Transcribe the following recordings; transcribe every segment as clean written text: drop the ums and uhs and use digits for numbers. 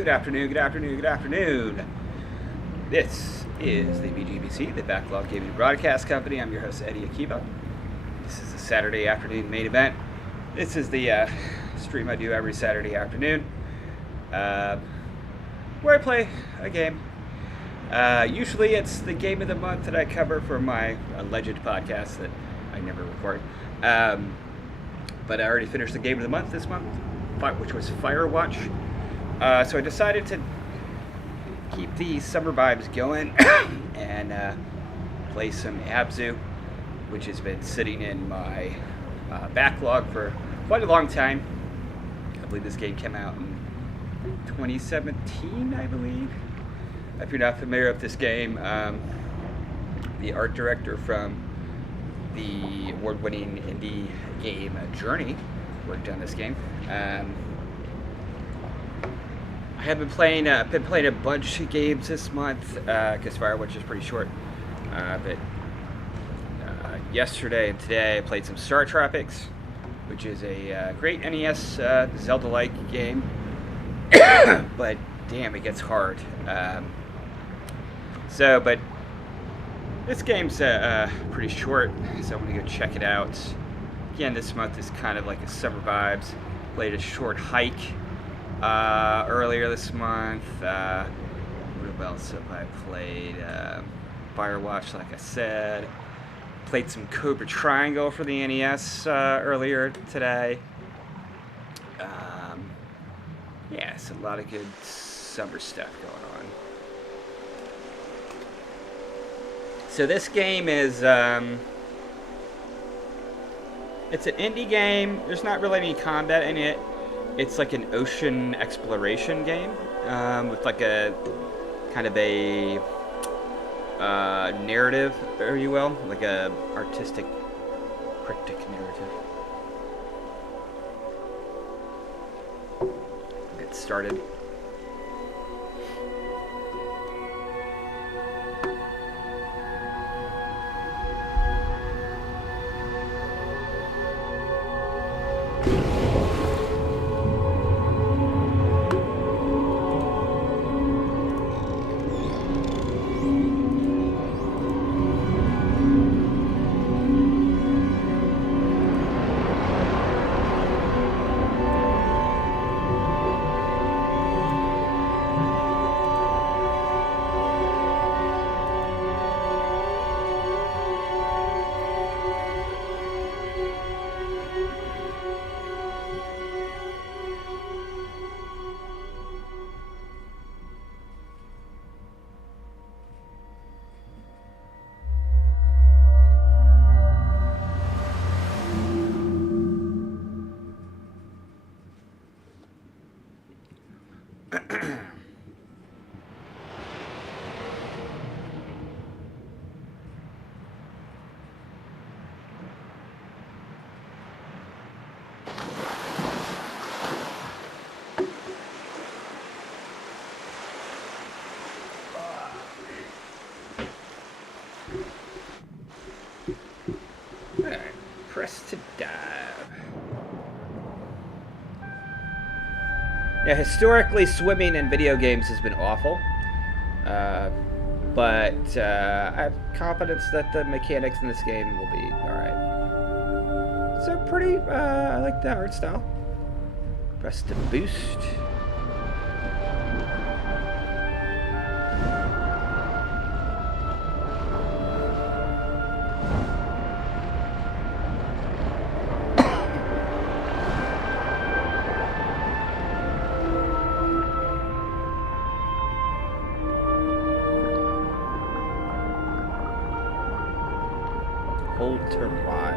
Good afternoon, good afternoon, good afternoon. This is the BGBC, the Backlog Gaming Broadcast Company. I'm your host, Eddie Akiva. This is the Saturday afternoon main event. This is the stream I do every Saturday afternoon, where I play a game. Usually it's the game of the month that I cover for my alleged podcast that I never record. But I already finished the game of the month this month, which was Firewatch. So I decided to keep the summer vibes going and play some Abzu, which has been sitting in my backlog for quite a long time. I believe this game came out in 2017, I believe. If you're not familiar with this game, the art director from the award-winning indie game Journey worked on this game. I have been playing a bunch of games this month because Firewatch is pretty short. But yesterday and today I played some Tropics, which is a great NES Zelda-like game. But damn, it gets hard. But this game's pretty short, so I'm gonna go check it out. Again, this month is kind of like a summer vibes. Played a short hike earlier this month. What else have I played? Firewatch, like I said. Played some Cobra Triangle for the NES earlier today. Yeah, it's a lot of good summer stuff going on. So this game is, it's an indie game. There's not really any combat in it. It's like an ocean exploration game with like a kind of a narrative, if you will, like a artistic, cryptic narrative. Get started. Press to dive. Yeah, historically, swimming in video games has been awful. But I have confidence that the mechanics in this game will be alright. So pretty, I like the art style. Press to boost. Hold to ride.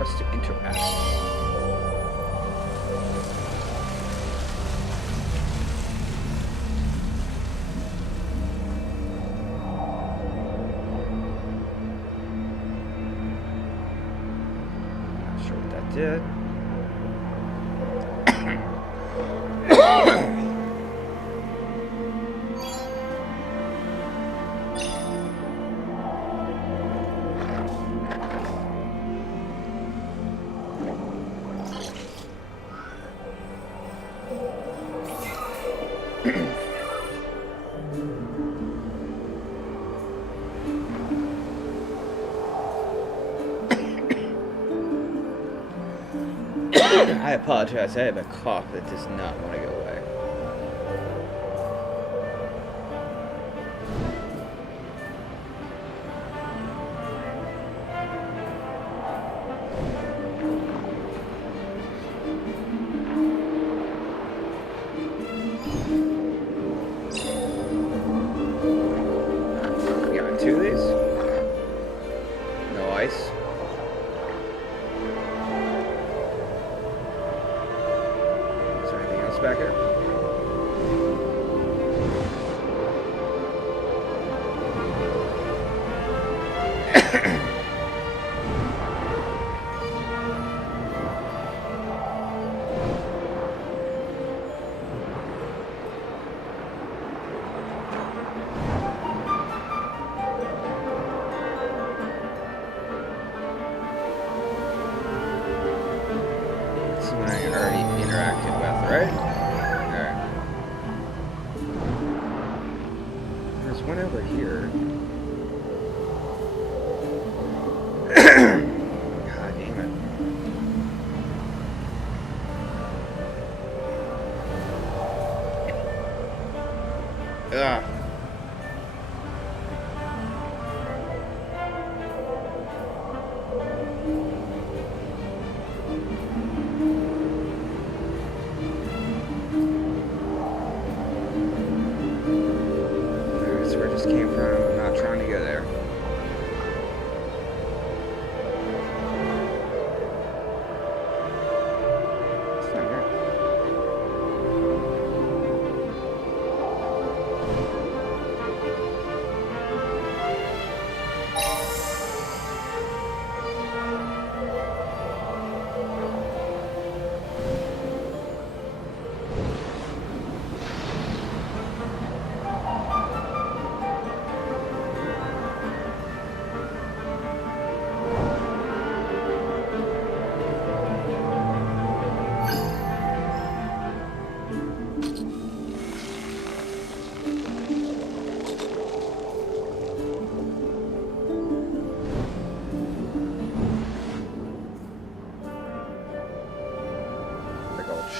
Press to interact. Not sure what that did. I apologize, I have a cough that does not want to go away. We got two of these. No ice. Back here. This one I already interacted with, right? One over here. God damn it. Ugh. Came from. I'm not trying to go there. It's not here.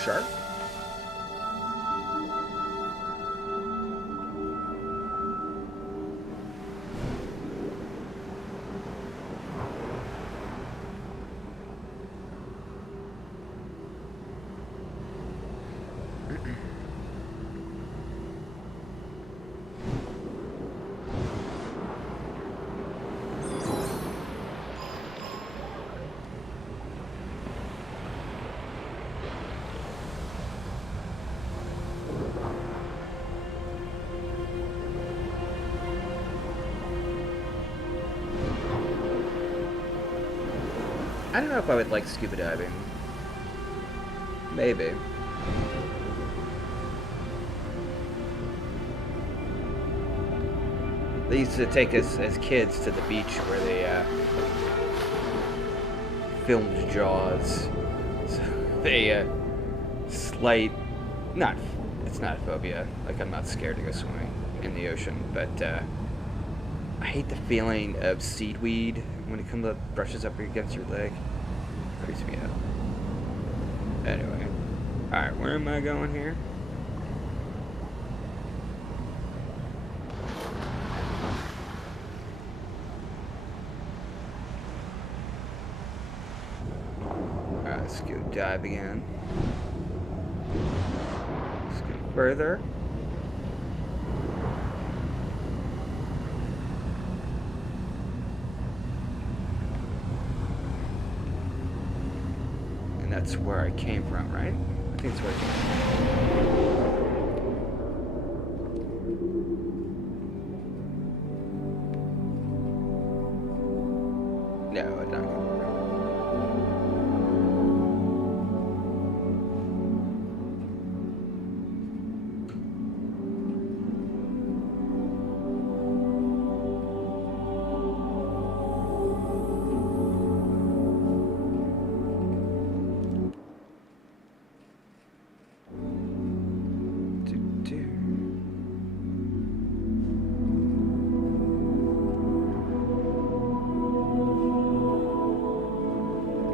Shark. I don't know if I would like scuba diving. Maybe. They used to take us as kids to the beach where they filmed Jaws. So they slight, it's not a phobia. Like, I'm not scared to go swimming in the ocean, but I hate the feeling of seaweed when it comes up, brushes up against your leg. It creeps me out. Anyway. Alright, where am I going here? Alright, let's go dive again. Let's go further. that's where I came from, right? I think it's where I came from. No, I don't.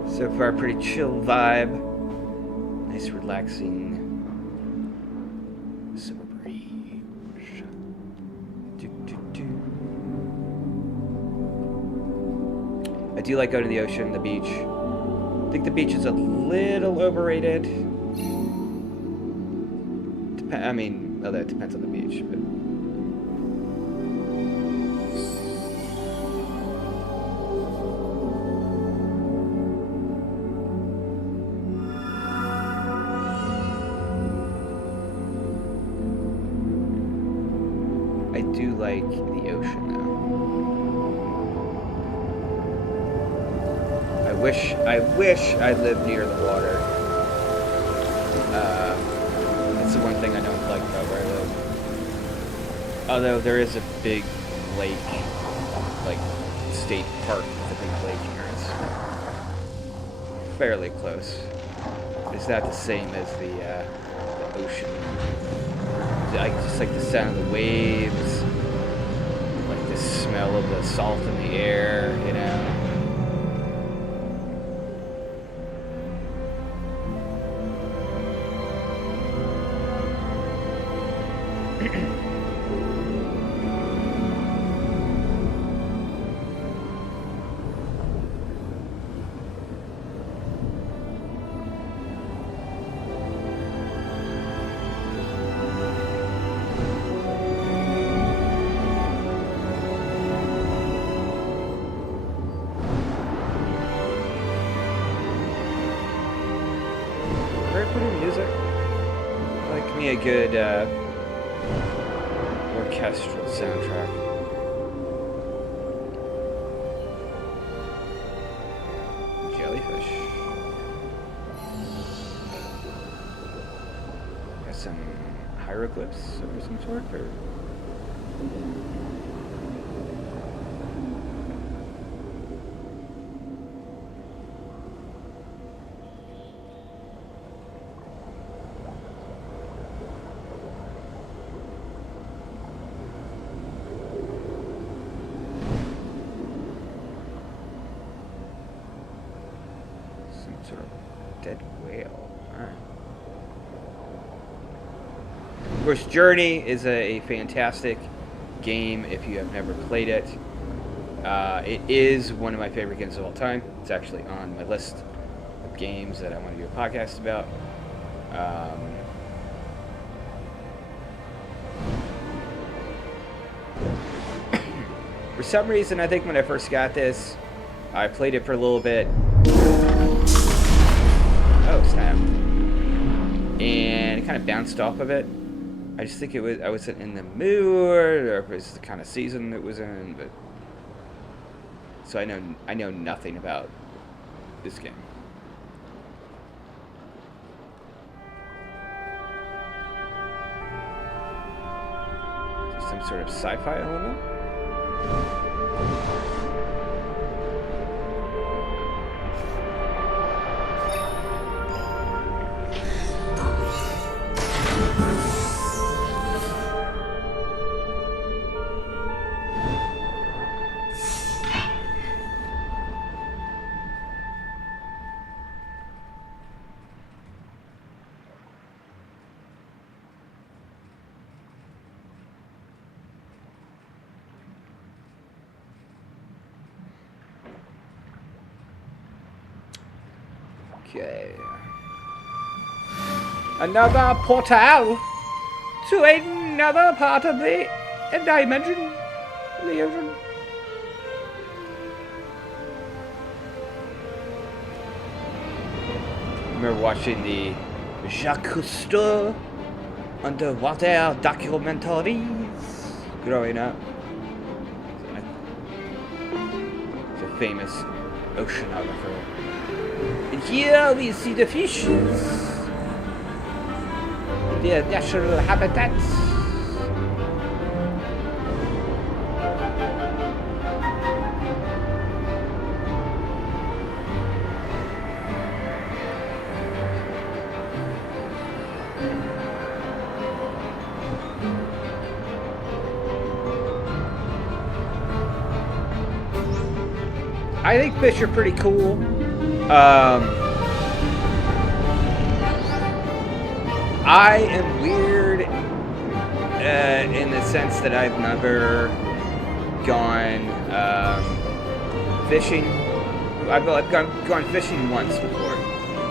So far, pretty chill vibe. Nice, relaxing summer breeze. I do like going to the ocean, the beach. I think the beach is a little overrated. I mean, well, that depends on the beach, but. I do like the ocean, though. I wish I lived near the water. That's the one thing I don't like about where I live. Although there is a big lake, like state park with a big lake here. It's fairly close. It's not the same as the ocean. I just like the sound of the waves, like the smell of the salt in the air, you know. Music. Like me a good orchestral soundtrack. Jellyfish. Got some hieroglyphs of some sort, or. Sort of dead whale. Alright. Of course, Journey is a fantastic game if you have never played it. It is one of my favorite games of all time. It's actually on my list of games that I want to do a podcast about. For some reason, I think when I first got this, I played it for a little bit. Oh, snap. And it kind of bounced off of it. I just think I wasn't in the mood, or if it was the kind of season it was in, but. So I know nothing about this game. Is there some sort of sci-fi element? Okay. Another portal to another part of the dimension, the ocean. remember watching the Jacques Cousteau underwater documentaries growing up. He's a famous oceanographer. And here we see the fishes, their natural habitats. I think fish are pretty cool. I am weird in the sense that I've never gone fishing. I've gone fishing once before.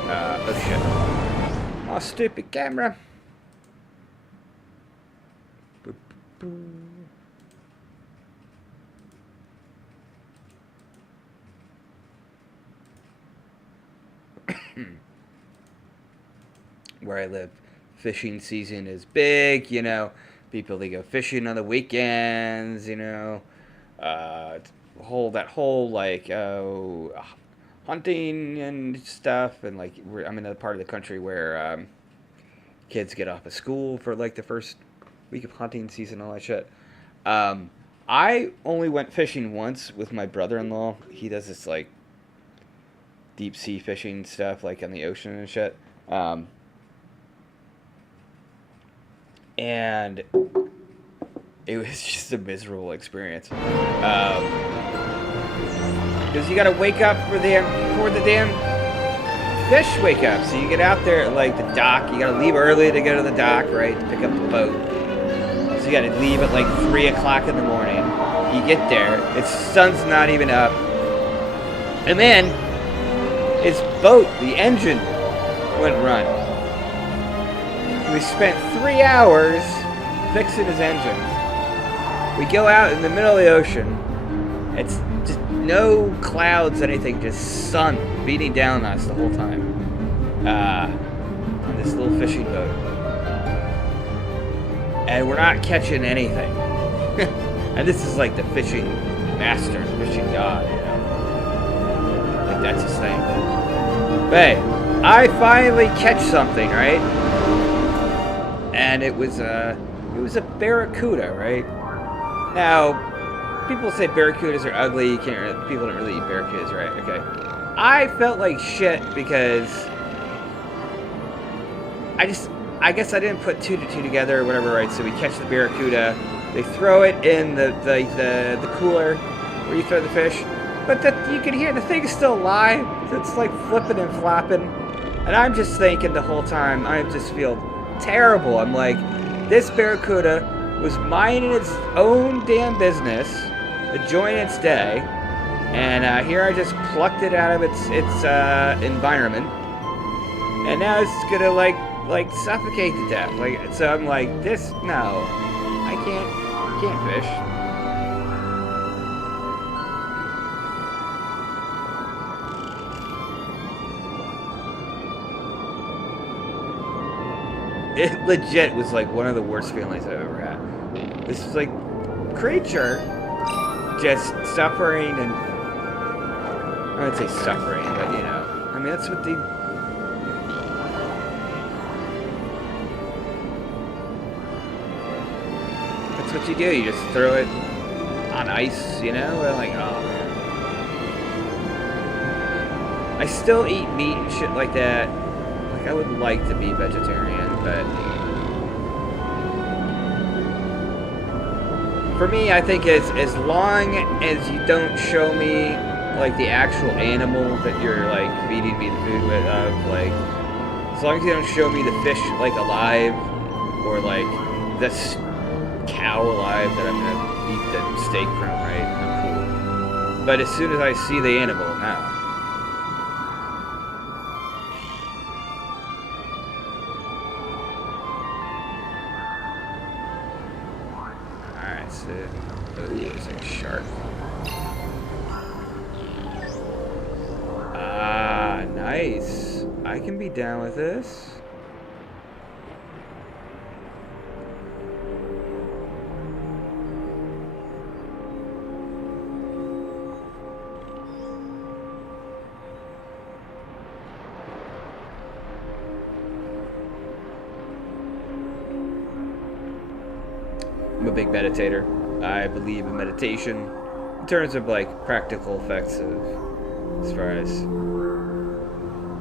Oh shit! Oh, stupid camera. Boop, boop. Where I live, fishing season is big, you know. People, they go fishing on the weekends, you know. That whole like hunting and stuff, and like I'm in a part of the country where kids get off of school for like the first week of hunting season, all that shit. I only went fishing once with my brother-in-law. He does this like deep sea fishing stuff, like on the ocean and shit. And it was just a miserable experience. Because you gotta wake up before the damn fish wake up. So you get out there at like the dock. You gotta leave early to go to the dock, right, to pick up the boat. So you gotta leave at like 3 o'clock in the morning. You get there, the sun's not even up. And then his boat, the engine, wouldn't run. We spent 3 hours fixing his engine. We go out in the middle of the ocean. It's just no clouds, anything, just sun beating down on us the whole time. On this little fishing boat. And we're not catching anything. And this is like the fishing master, the fishing god, you know. Like that's his thing. But hey, I finally catch something, right? And it was a barracuda, right? Now, people say barracudas are ugly. People don't really eat barracudas, right? Okay. I felt like shit because I guess I didn't put 2 to 2 together or whatever, right? So we catch the barracuda, they throw it in the cooler where you throw the fish, but you can hear the thing's still alive. It's like flipping and flopping, and I'm just thinking the whole time, I just feel terrible. I'm like, this barracuda was minding its own damn business, enjoying its day, and here I just plucked it out of its environment, and now it's gonna like suffocate to death. Like, so I'm like, this, no, I can't fish. It legit was like one of the worst feelings I've ever had. This is like creature just suffering, and I would say suffering, but you know, I mean that's what you do. You just throw it on ice, you know? And like, oh man. I still eat meat and shit like that. Like I would like to be vegetarian, but for me, I think as long as you don't show me like the actual animal that you're like feeding me the food with, like as long as you don't show me the fish like alive or like this cow alive that I'm gonna eat the steak from, right? I'm cool. But as soon as I see the animal, now. Alright, so there's like a shark. Ah, nice. I can be down with this. I'm a big meditator. I believe in meditation in terms of like practical effects of, as far as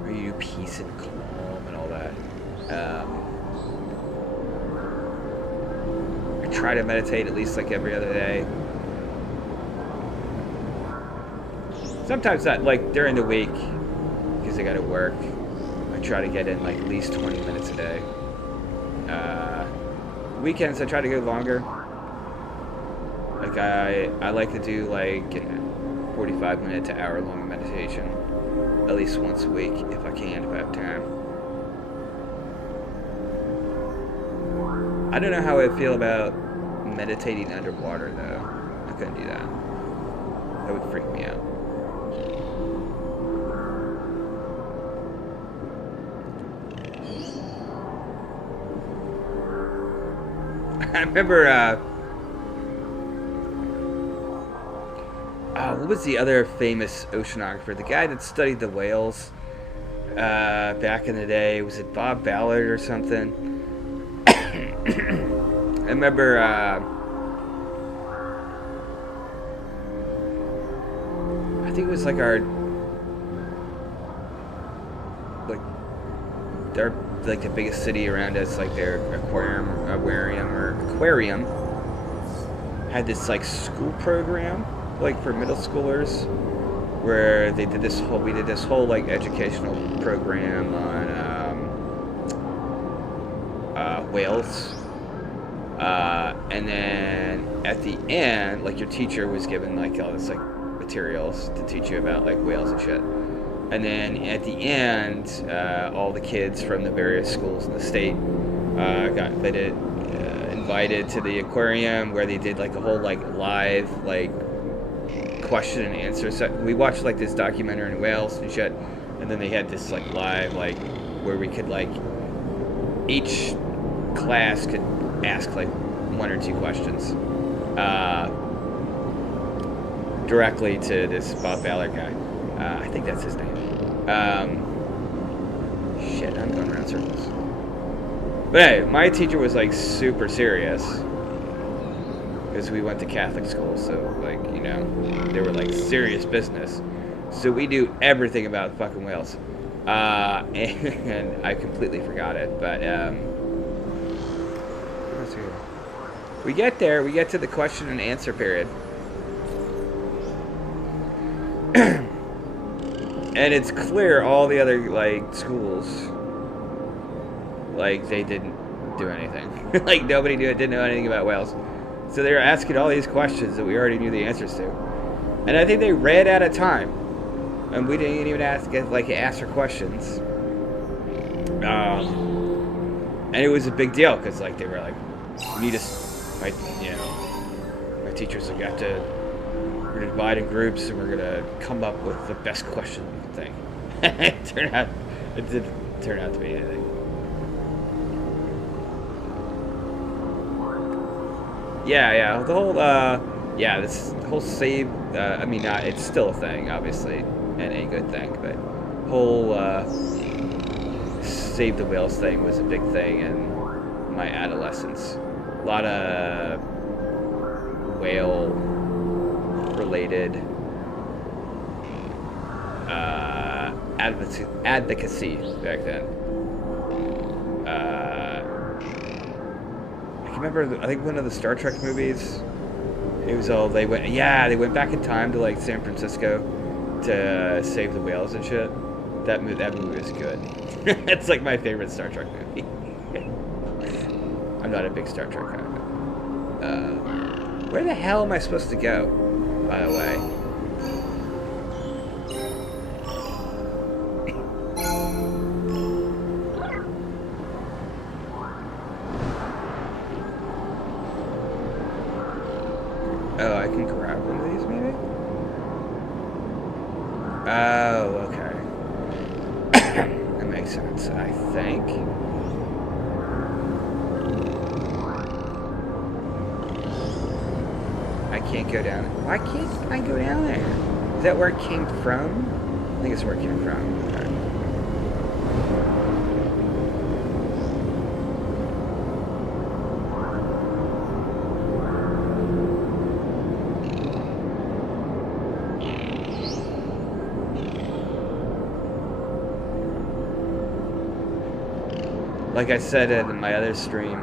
where you do peace and calm and all that. I try to meditate at least like every other day. Sometimes not, like during the week, because I gotta work. I try to get in like at least 20 minutes a day. Weekends I try to go longer. Like I like to do like 45-minute to hour-long meditation at least once a week if I can, if I have time. I don't know how I feel about meditating underwater though. I couldn't do that. That would freak me out. I remember, what was the other famous oceanographer? The guy that studied the whales back in the day. Was it Bob Ballard or something? I remember, I think it was like like the biggest city around us, like their aquarium had this like school program, like for middle schoolers, where we did this whole like educational program on whales, and then at the end, like your teacher was given like all this like materials to teach you about like whales and shit. And then at the end, all the kids from the various schools in the state got invited to the aquarium, where they did like a whole like live like question and answer. So we watched like this documentary on whales and shit, and then they had this like live like where we could like each class could ask like one or two questions directly to this Bob Ballard guy. I think that's his name. Shit, I'm going around circles. But hey, my teacher was like super serious, because we went to Catholic school, so like, you know, they were like serious business. So we knew everything about fucking whales. And I completely forgot it, but we get to the question and answer period. And it's clear all the other, like, schools, like, they didn't do anything. Like, nobody didn't know anything about whales. So they were asking all these questions that we already knew the answers to. And I think they ran out of time. And we didn't even ask for questions. And it was a big deal, because, like, they were like, my teachers like, we're going to divide in groups, and we're going to come up with the best question we can think. It didn't turn out to be anything. Yeah, the whole, this whole save, it's still a thing, obviously, and a good thing, but whole, save the whales thing was a big thing in my adolescence. A lot of whale-related advocacy back then. I can remember, I think one of the Star Trek movies, it was all, they went back in time to like San Francisco to save the whales and shit. That movie was good. It's like my favorite Star Trek movie. I'm not a big Star Trek fan. Where the hell am I supposed to go, by the way? Oh, I can grab one of these, maybe? Oh, okay. That makes make sense, I think. I can't go down. Why can't I go down there? Is that where it came from? I think it's where it came from. Okay. Like I said in my other stream,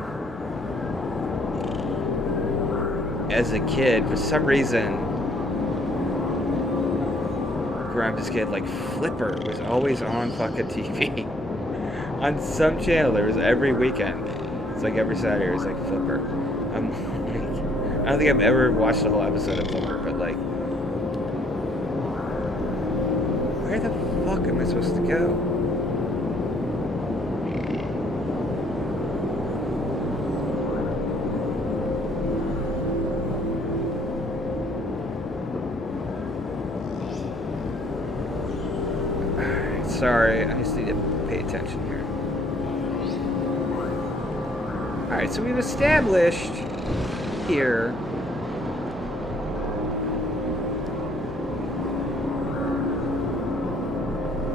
as a kid, for some reason, Grandpa's kid, like Flipper, was always on fucking TV. On some channel, there was every weekend. It's like every Saturday, it was like Flipper. I'm like, I don't think I've ever watched a whole episode of Flipper, but like, where the fuck am I supposed to go? Sorry, I just need to pay attention here. Alright, so we've established here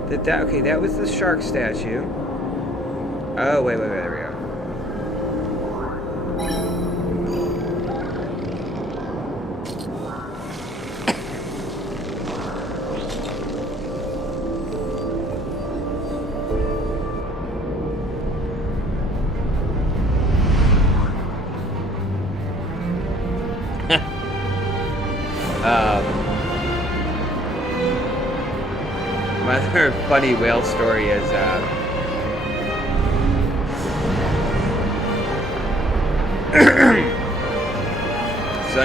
that okay, that was the shark statue. Oh, wait, there we go. My other funny whale story is so I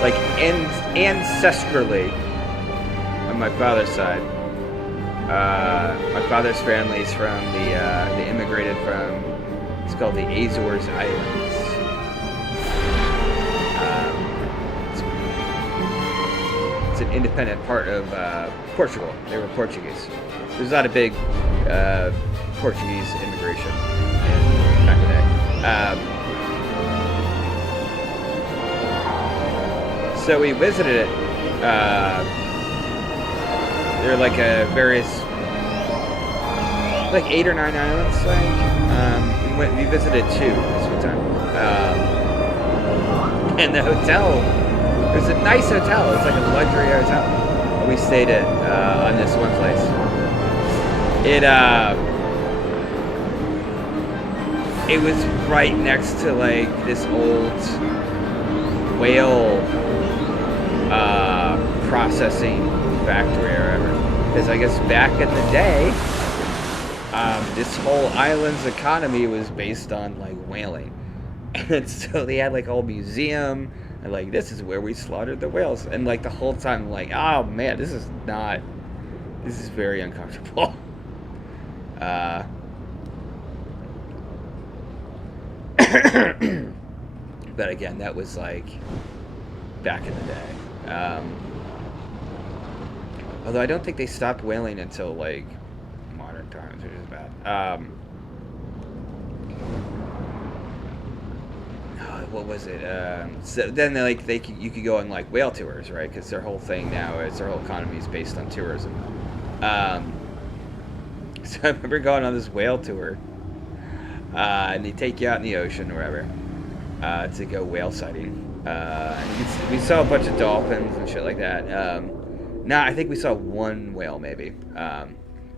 like ancestrally on my father's side, my father's family's from they immigrated from, it's called the Azores Islands. It's an independent part of Portugal. They were Portuguese. There's not a big Portuguese immigration back in the day. So we visited it. There are like various, like 8 or 9 islands. Like we visited 2 this one time. And the hotel. It was a nice hotel. It's like a luxury hotel. We stayed at on this one place. It was right next to like this old whale processing factory or whatever. Because I guess back in the day, this whole island's economy was based on like whaling, and so they had like a whole museum. And like, this is where we slaughtered the whales. And like the whole time, I'm like, oh man, this is very uncomfortable. But again, that was like back in the day. Although I don't think they stopped whaling until like modern times, which is bad. What was it? So then you could go on like whale tours, right? Because their whole thing now is their whole economy is based on tourism. So I remember going on this whale tour, and they take you out in the ocean or wherever to go whale sighting. We saw a bunch of dolphins and shit like that. I think we saw one whale maybe,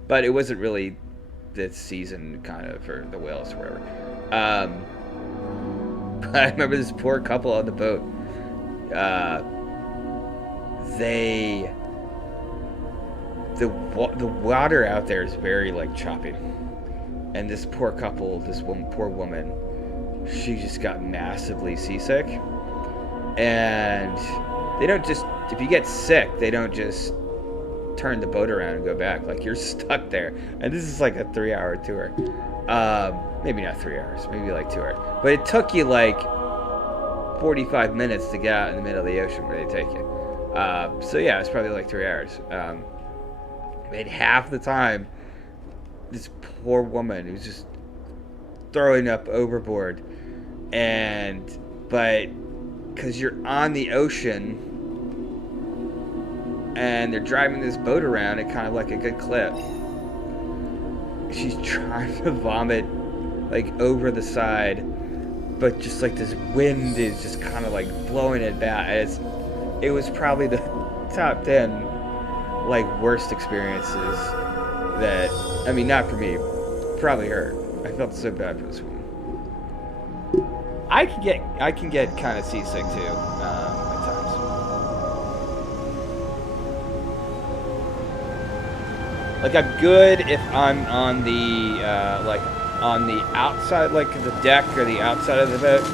but it wasn't really the season kind of for the whales or whatever. I remember this poor couple on the boat. The water out there is very like choppy, and this poor couple, poor woman, she just got massively seasick. And they don't just, if you get sick, they don't just turn the boat around and go back. Like, you're stuck there. And this is like a 3-hour tour. Maybe not 3 hours, maybe like 2 hours. But it took you like 45 minutes to get out in the middle of the ocean where they take you. So yeah, it's probably like 3 hours. And half the time, this poor woman who's just throwing up overboard. But because you're on the ocean and they're driving this boat around at kind of like a good clip, she's trying to vomit like over the side, but just like this wind is just kind of like blowing it back. It was probably the top 10 like worst experiences that, I mean, not for me, probably her. I felt so bad for this woman. I can get kind of seasick too at times. Like, I'm good if I'm on the on the outside, like the deck or the outside of the boat.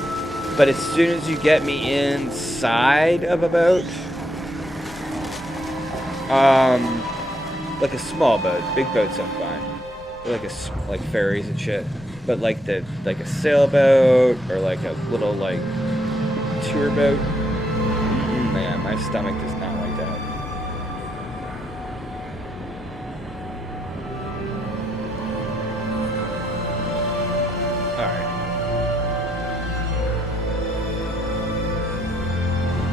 But as soon as you get me inside of a boat, like a small boat, big boats I'm fine. Like ferries and shit. But like a sailboat or like a little like tour boat, man, my stomach does not like that.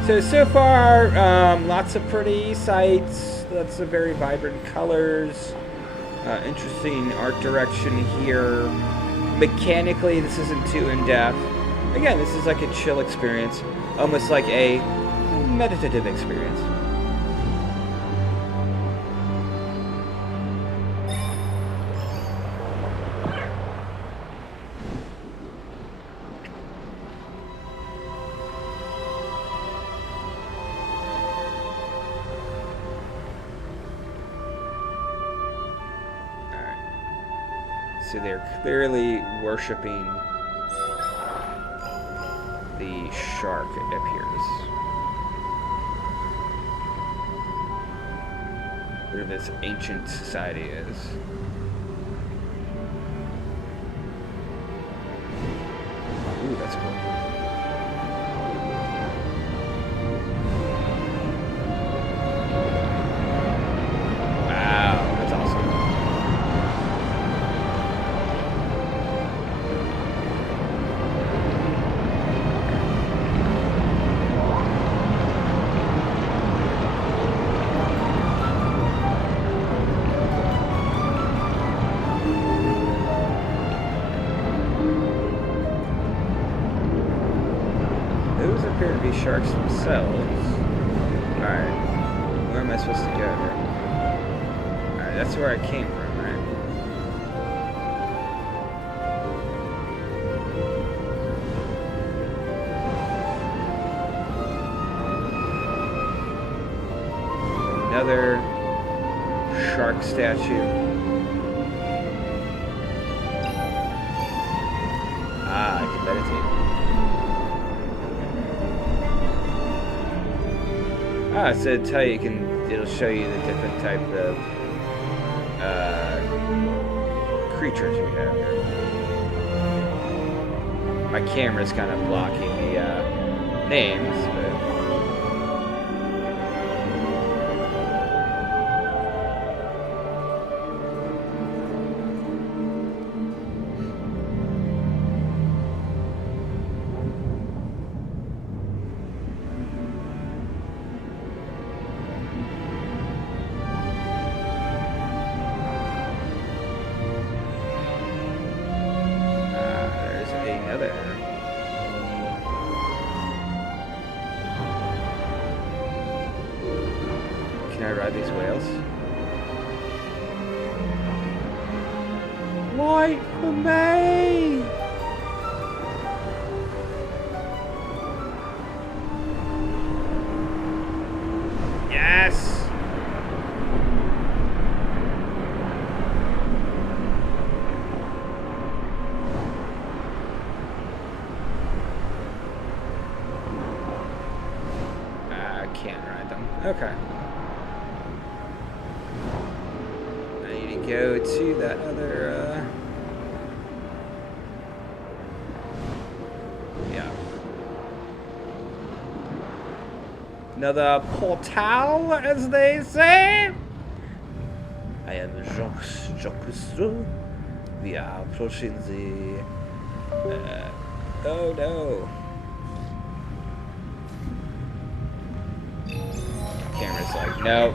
Alright. So far, lots of pretty sights, lots of very vibrant colors, interesting art direction here. Mechanically, this isn't too in-depth. Again, this is like a chill experience, almost like a meditative experience. So they're clearly worshiping the shark, it appears. Whatever this ancient society is. Ooh, that's cool. Appear to be sharks themselves. Alright. Where am I supposed to go here? Alright, that's where I came from, right? Another shark statue. Ah, I can meditate. Ah, so it'll show you the different type of creatures we have here. My camera's kind of blocking the names, but can I ride these whales? Wait for me! Yes! I can't ride them. Okay. Go to that other, yeah. Another portal, as they say. I am Jacques Cousteau. We are approaching the. Oh no! Camera's like, no,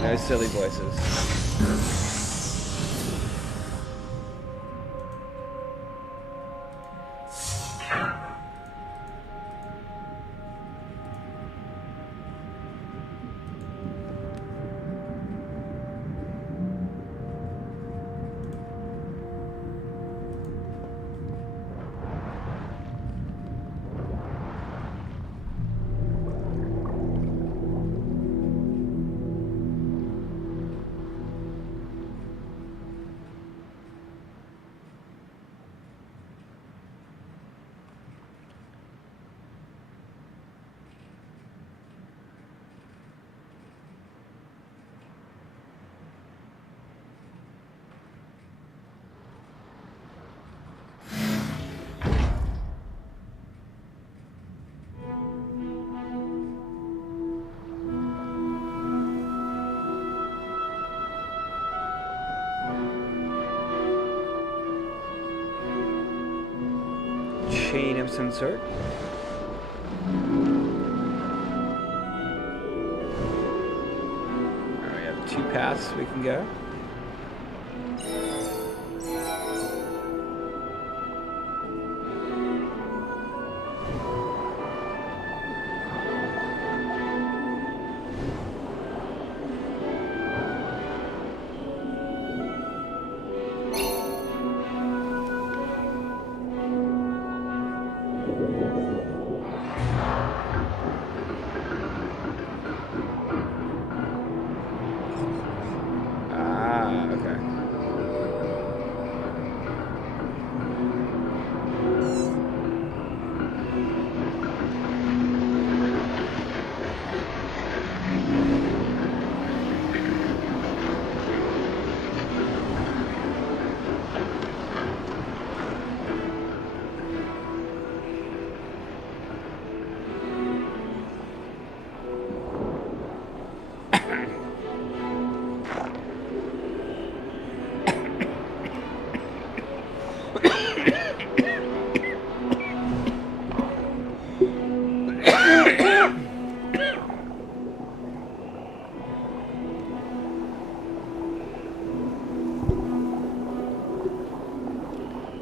no silly voices. Chain of some sort. Alright, we have 2 paths we can go.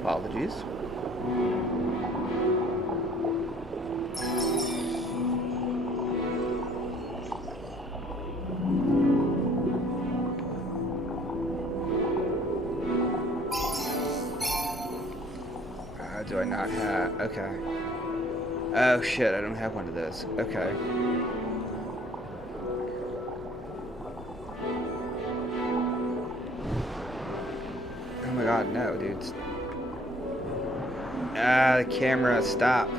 Apologies. Do I not have... Okay. Oh shit, I don't have one of those. Okay. Oh my god, no, dude. Ah, the camera, stop.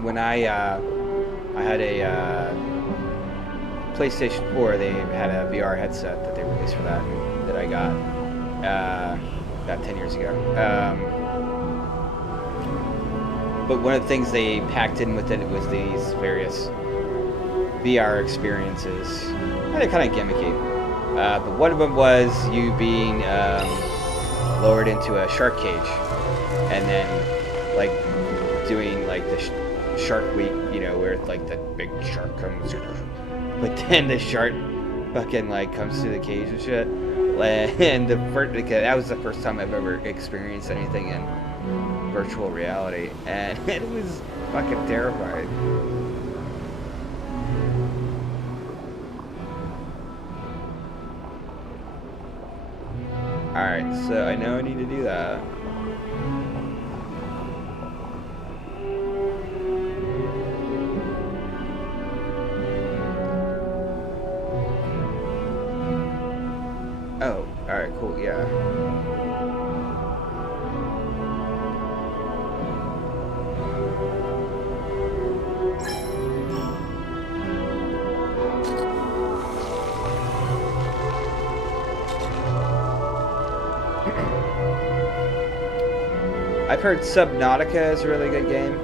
When I had a PlayStation 4, they had a VR headset that they released for that I got about 10 years ago. But one of the things they packed in with it was these various VR experiences. And they're kind of gimmicky. But one of them was you being lowered into a shark cage, and then like doing like the Shark Week, you know, where like the big shark comes, but then the shark fucking like comes to the cage and shit. And that was the first time I've ever experienced anything in virtual reality, and it was fucking terrifying. Alright, so I know I need to do that. Oh, alright, cool, yeah. I've heard Subnautica is a really good game.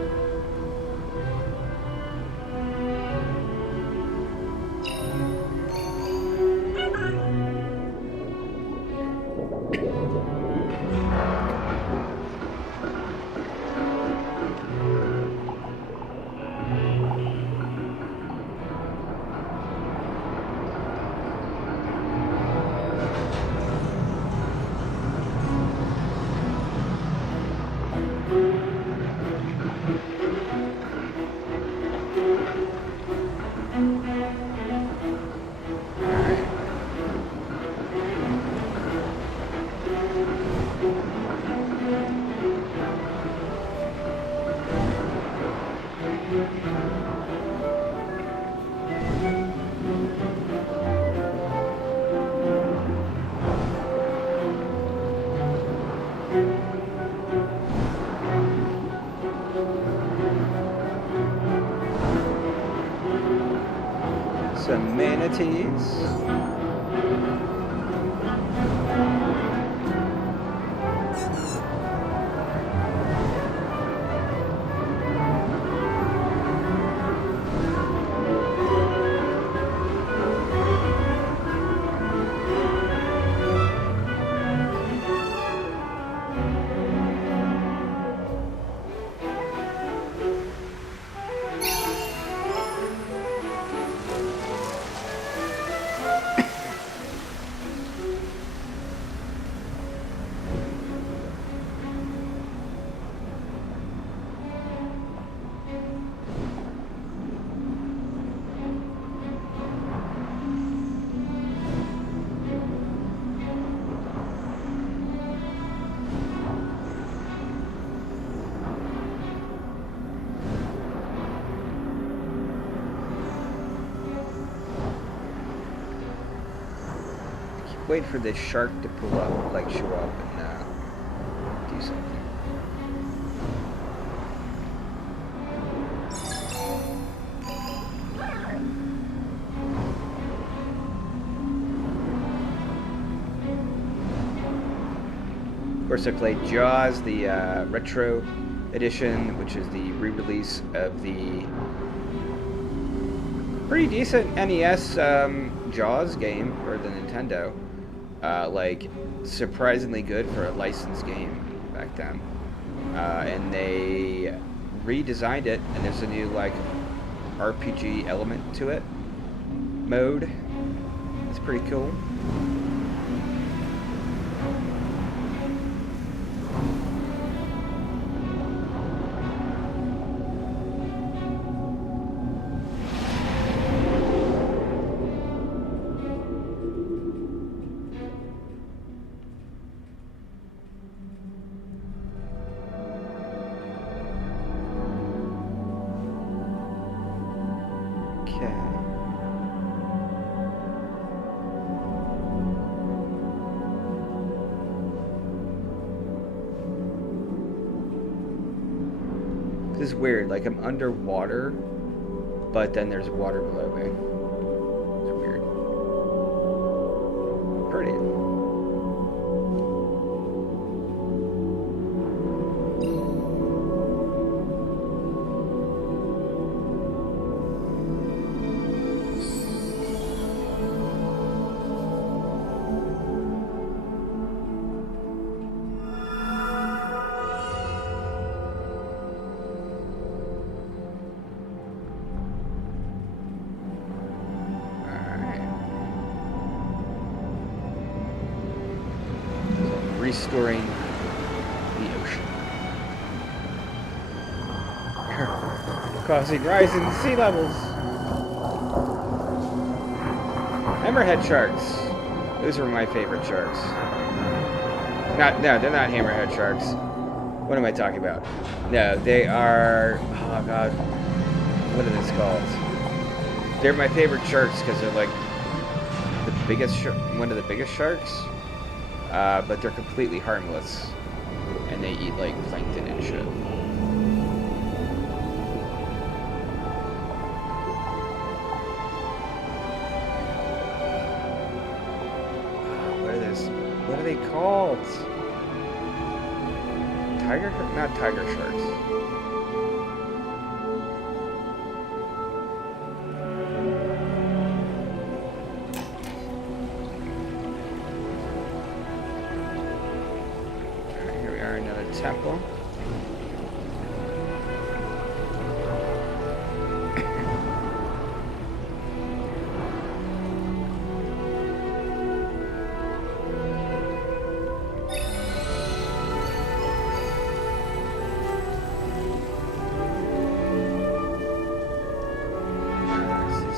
Some manatees. Wait for this shark to pull up, like show up and do something. Of course, I played Jaws, the retro edition, which is the re-release of the pretty decent NES Jaws game for the Nintendo. Like, surprisingly good for a licensed game back then. And they redesigned it, and there's a new, like, RPG element to it. Mode. It's pretty cool. This is weird, like I'm underwater, but then there's water below me. It's weird. Pretty. Restoring the ocean, causing rising sea levels. Hammerhead sharks. Those are my favorite sharks. No, they're not hammerhead sharks. What am I talking about? No, they are. Oh god, what are these called? They're my favorite sharks because they're like the biggest, one of the biggest sharks. But they're completely harmless, and they eat like plankton and shit. What are they called? Not tiger sharks. Alright, here we are, another temple.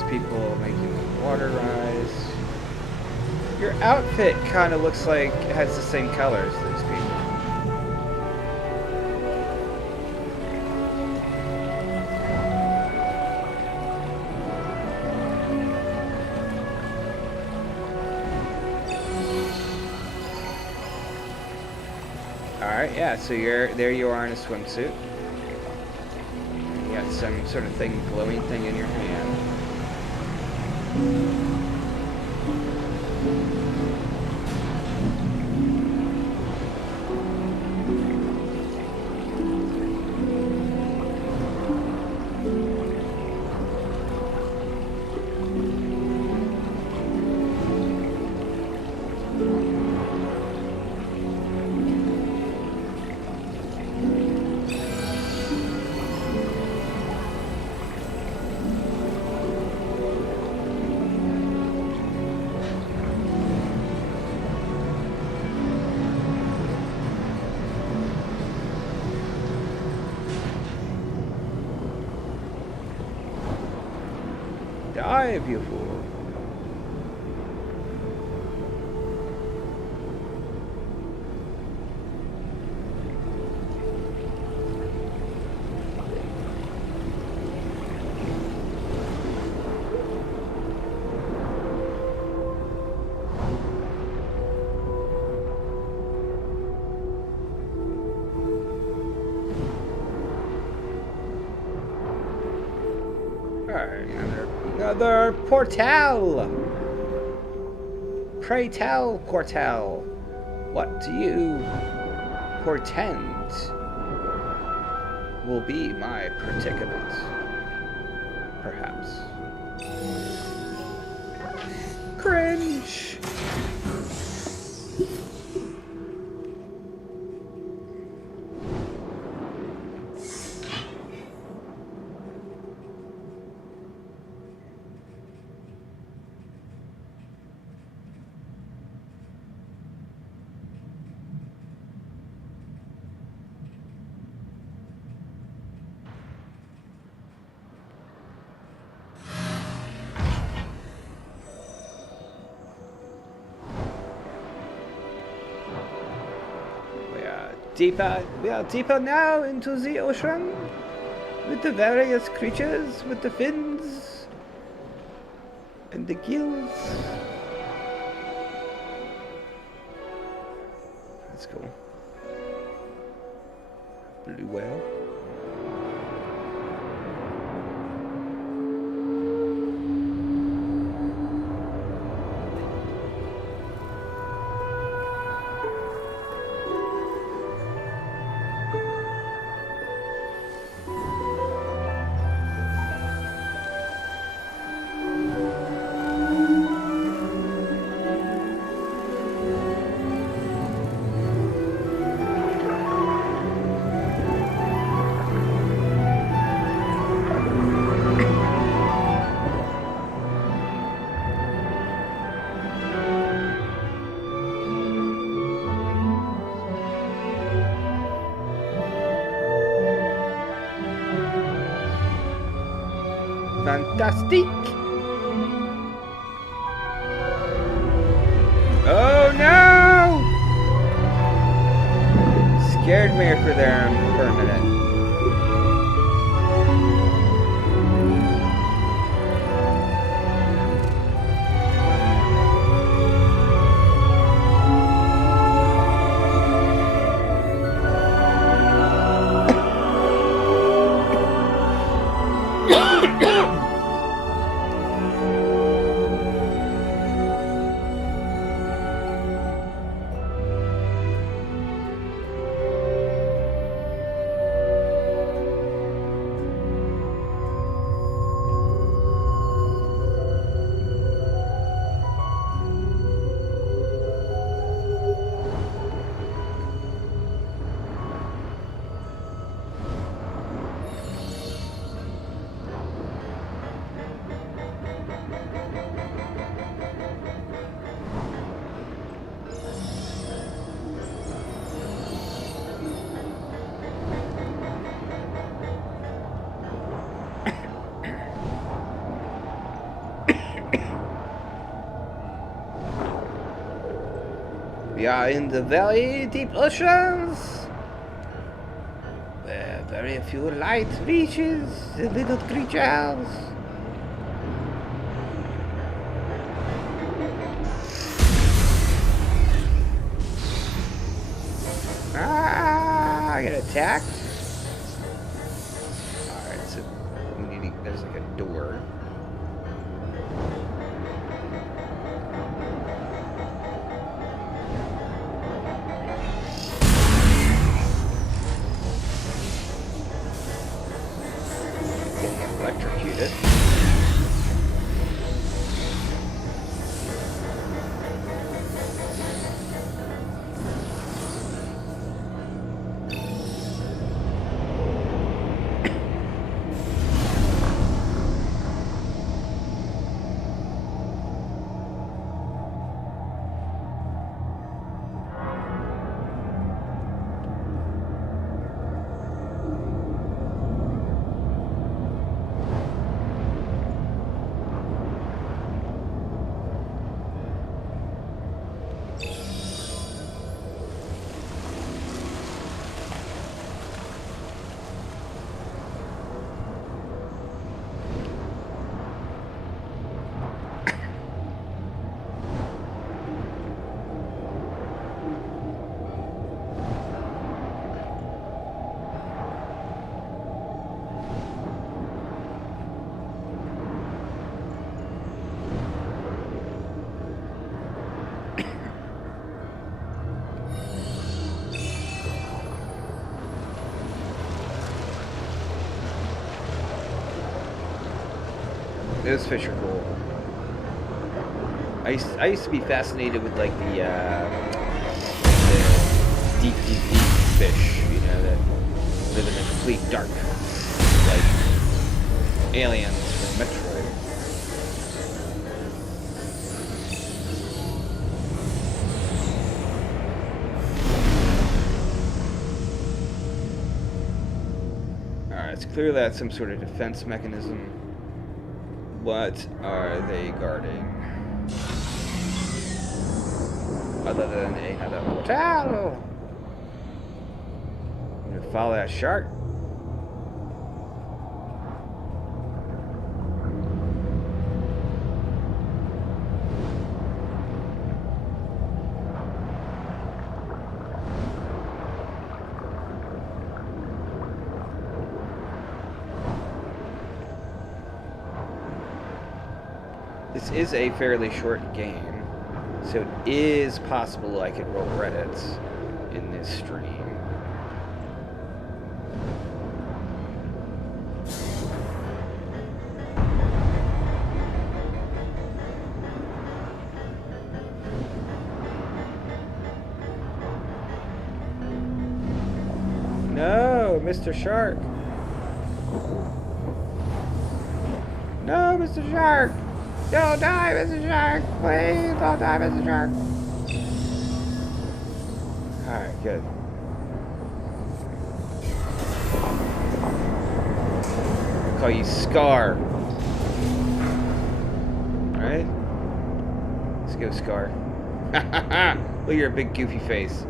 People making the water rise. Your outfit kind of looks like it has the same color as those people. Alright, yeah, so there you are in a swimsuit. You got some sort of thing, glowing thing in your hand. Die, you fool. Alright, another portal! Pray tell, portal, what do you portend will be my predicament? Perhaps. Cringe! We are deeper now into the ocean with the various creatures with the fins and the gills. That's cool. Blue whale. Fantastic! Oh no! Scared me for there for a minute. We are in the very deep oceans, where very few light reaches the little creatures. I get attacked. Alright, so we need to, there's like a door. Getting electrocuted. Those fish are cool. I used to be fascinated with like the deep fish, you know, that live in the complete dark, like aliens from Metroid. Alright, it's clear that's some sort of defense mechanism. What are they guarding? Other than another hotel? You gonna follow that shark? This is a fairly short game, so it is possible I could roll credits in this stream. No, Mr. Shark. No, Mr. Shark. Don't die, Mr. Shark! Please don't die, Mr. Shark! Alright, good. I'll call you Scar. Alright? Let's go, Scar. Look at your big goofy face.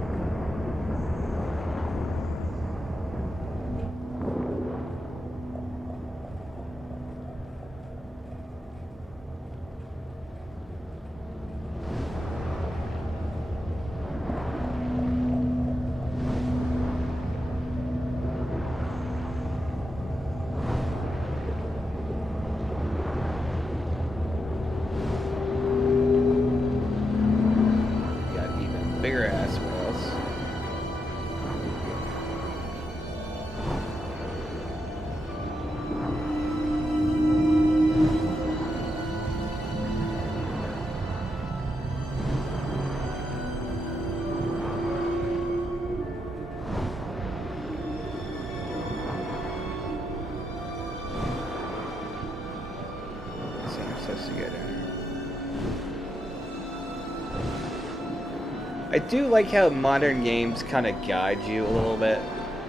I do like how modern games kind of guide you a little bit.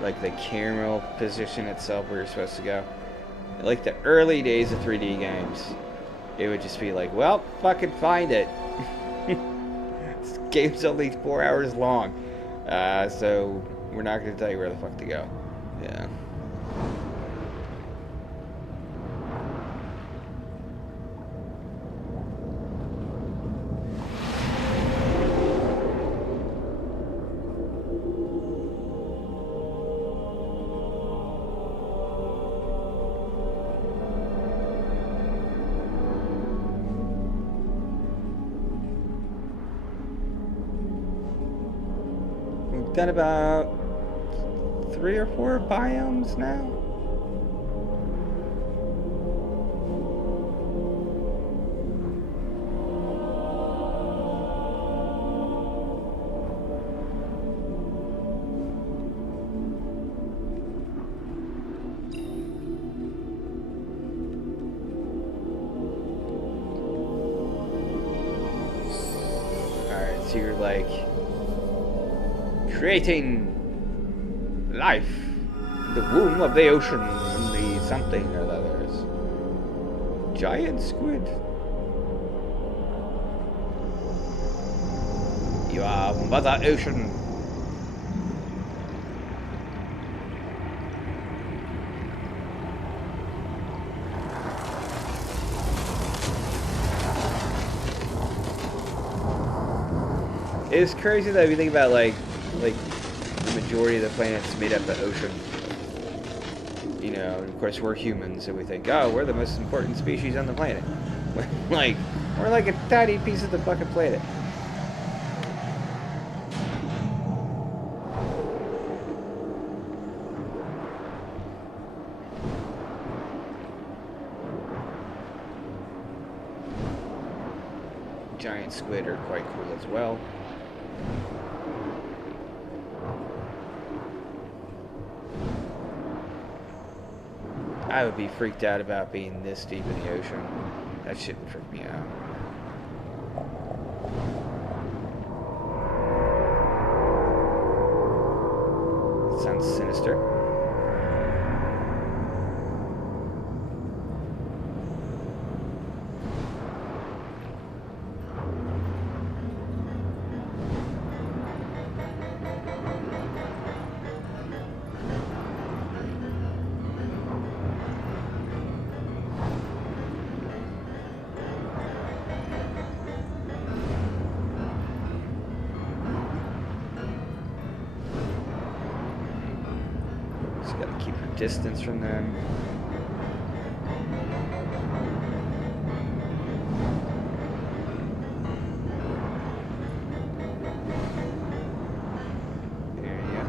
Like the camera will position itself where you're supposed to go. Like the early days of 3D games, it would just be like, well, fucking find it. This game's only 4 hours long. So we're not going to tell you where the fuck to go. Yeah. We've done about 3 or 4 biomes now. Alright, so you're like creating life in the womb of the ocean and the something or the others. Giant squid. You are Mother Ocean. It's crazy though if you think about like the majority of the planet's made up of ocean. You know, and of course we're humans, so we think, oh, we're the most important species on the planet. Like, we're like a tiny piece of the fucking planet. Giant squid are quite cool as well. I would be freaked out about being this deep in the ocean. That shit would freak me out. That sounds sinister. Just gotta keep your distance from them. There you go.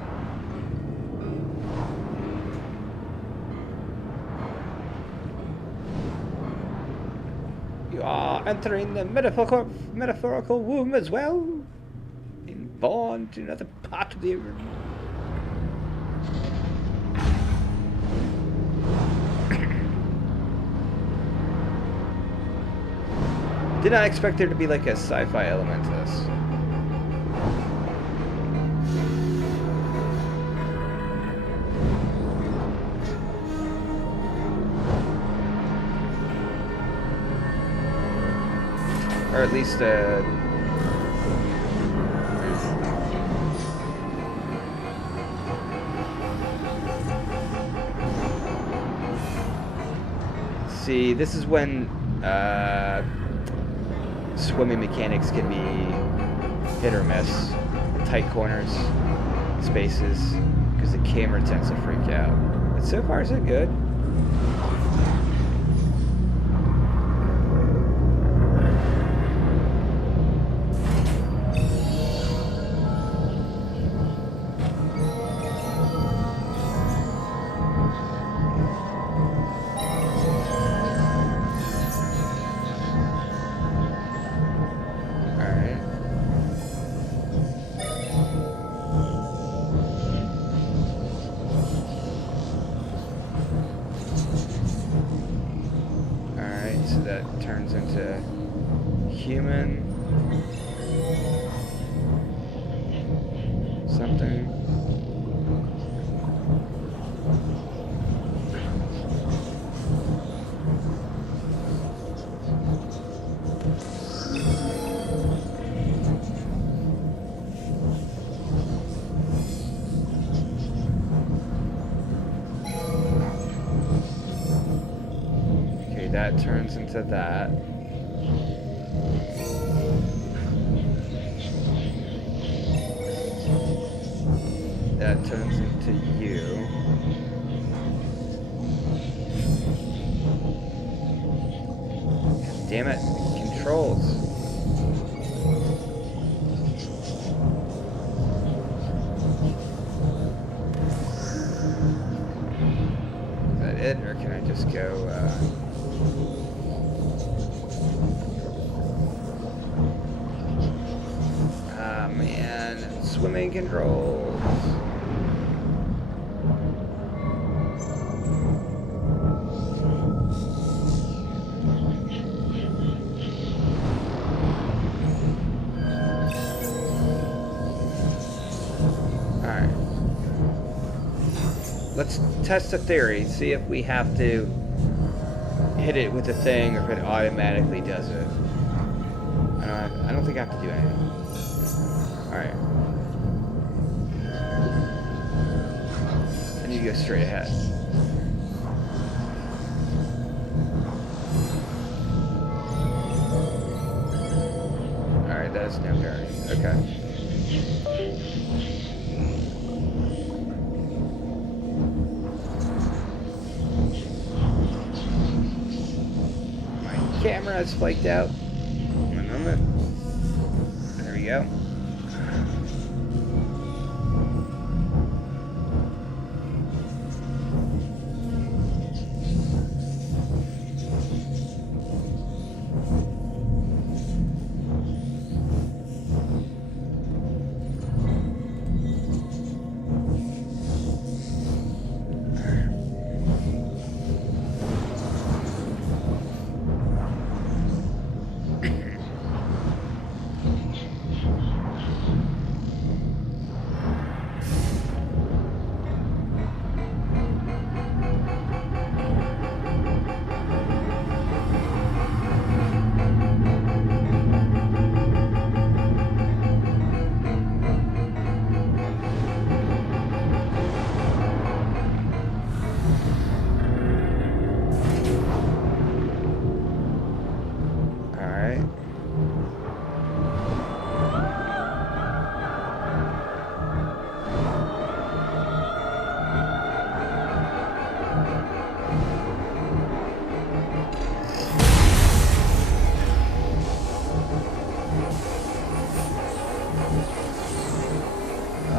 You are entering the metaphorical womb as well. Being born to another part of the earth. Did not expect there to be like a sci-fi element to this. Or at least see, this is when swimming mechanics can be hit or miss. Tight corners, spaces, because the camera tends to freak out. But so far, so good. something. Okay, that turns into that. That turns into you. God damn it, controls. Is that it, or can I just go, ah, man, swimming controls. Let's test a theory, see if we have to hit it with a thing or if it automatically does it. I don't think I have to do anything. Alright. I need to go straight ahead. Alright, that's no parry. Okay. Camera is flaked out. One moment. There we go.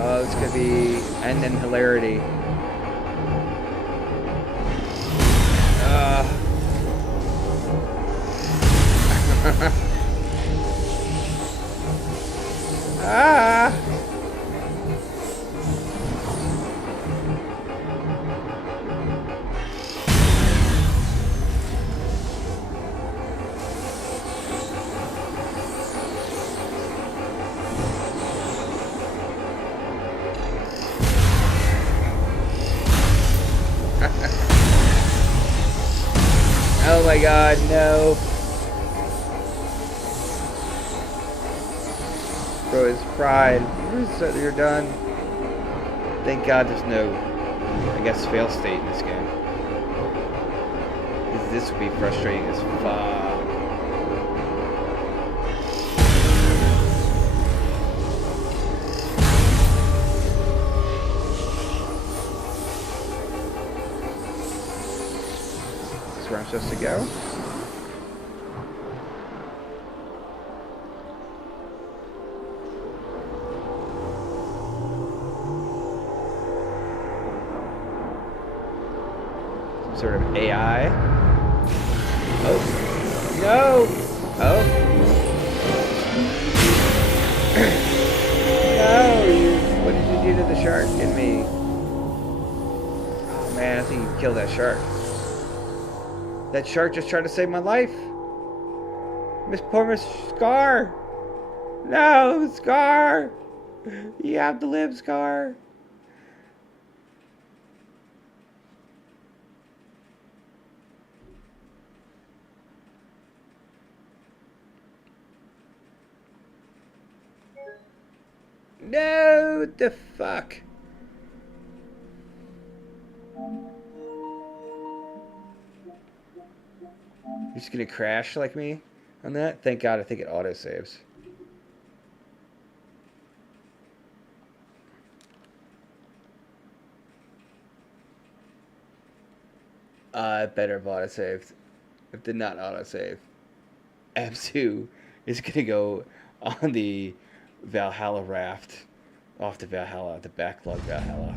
Oh, it's gonna be end in hilarity. Ah! Oh my god, no. Bro, his pride. You're done. Thank god there's no, I guess, fail state in this game. This would be frustrating as fuck. Where I'm supposed to go. Some sort of AI. Oh. No! Oh. No! What did you do to the shark in me? Oh man, I think you killed that shark. That shark just tried to save my life. Poor Miss Scar. No, Scar. You have to live, Scar. No, what the fuck? You're just gonna crash like me on that? Thank God, I think it auto-saves. It better have auto-saved. It did not auto-save. M2 is gonna go on the Valhalla raft. Off the Valhalla, the backlog Valhalla.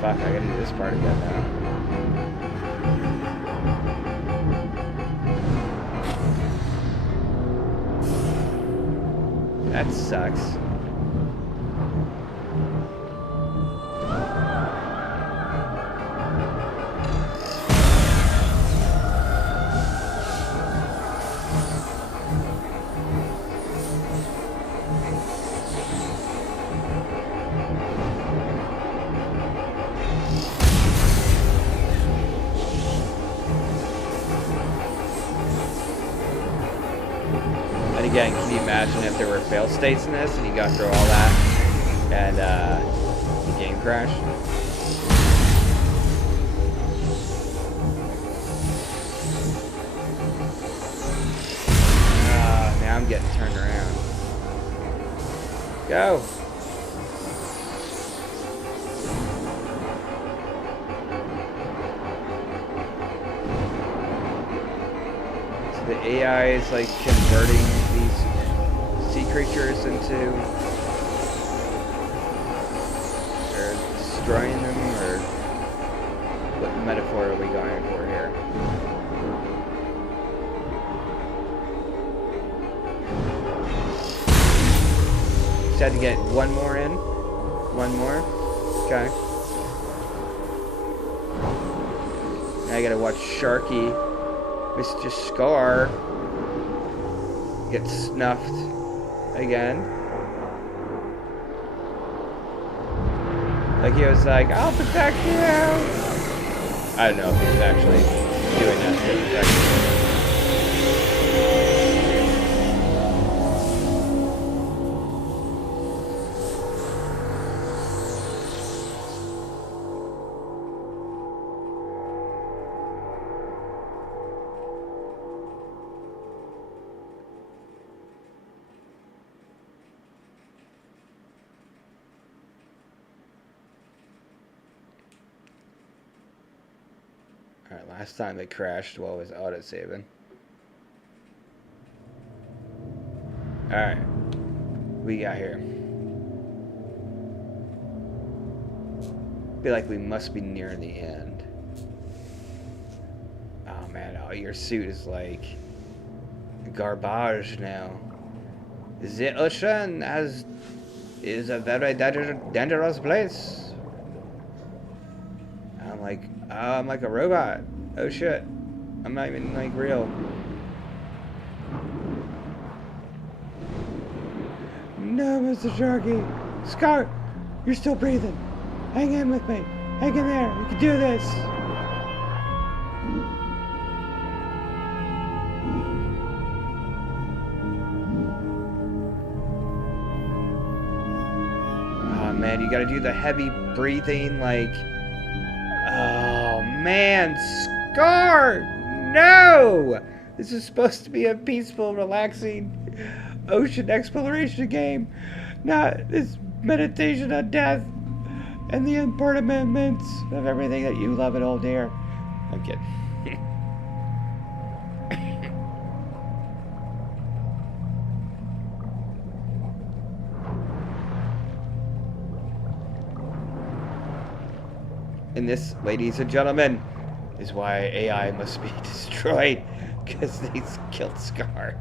Fuck, I gotta do this part again now. That sucks. And again, can you imagine if there were fail states in this and you got through all that and the game crashed? Now I'm getting turned around. Go! So the AI is like converting these sea creatures into, or destroying them, or what metaphor are we going for here? Just had to get one more in. One more. Okay. Now I gotta watch Sharky, Mr. Scar, get snuffed again. Like he was like, I'll protect you. I don't know if he was actually doing that to protect you. Alright, last time they crashed while it was auto-saving. Alright. We got here. Feel like we must be near the end. Oh man, oh, your suit is like garbage now. The ocean is a very dangerous place. I'm like a robot. Oh shit. I'm not even like real. No, Mr. Sharky. Scar, you're still breathing. Hang in with me. Hang in there. You can do this. Oh man, you gotta do the heavy breathing like... Oh man, Scar! No! This is supposed to be a peaceful, relaxing ocean exploration game, not this meditation on death and the impermanence of everything that you love and hold dear. I'm kidding. And this, ladies and gentlemen, is why AI must be destroyed, because they killed Scar.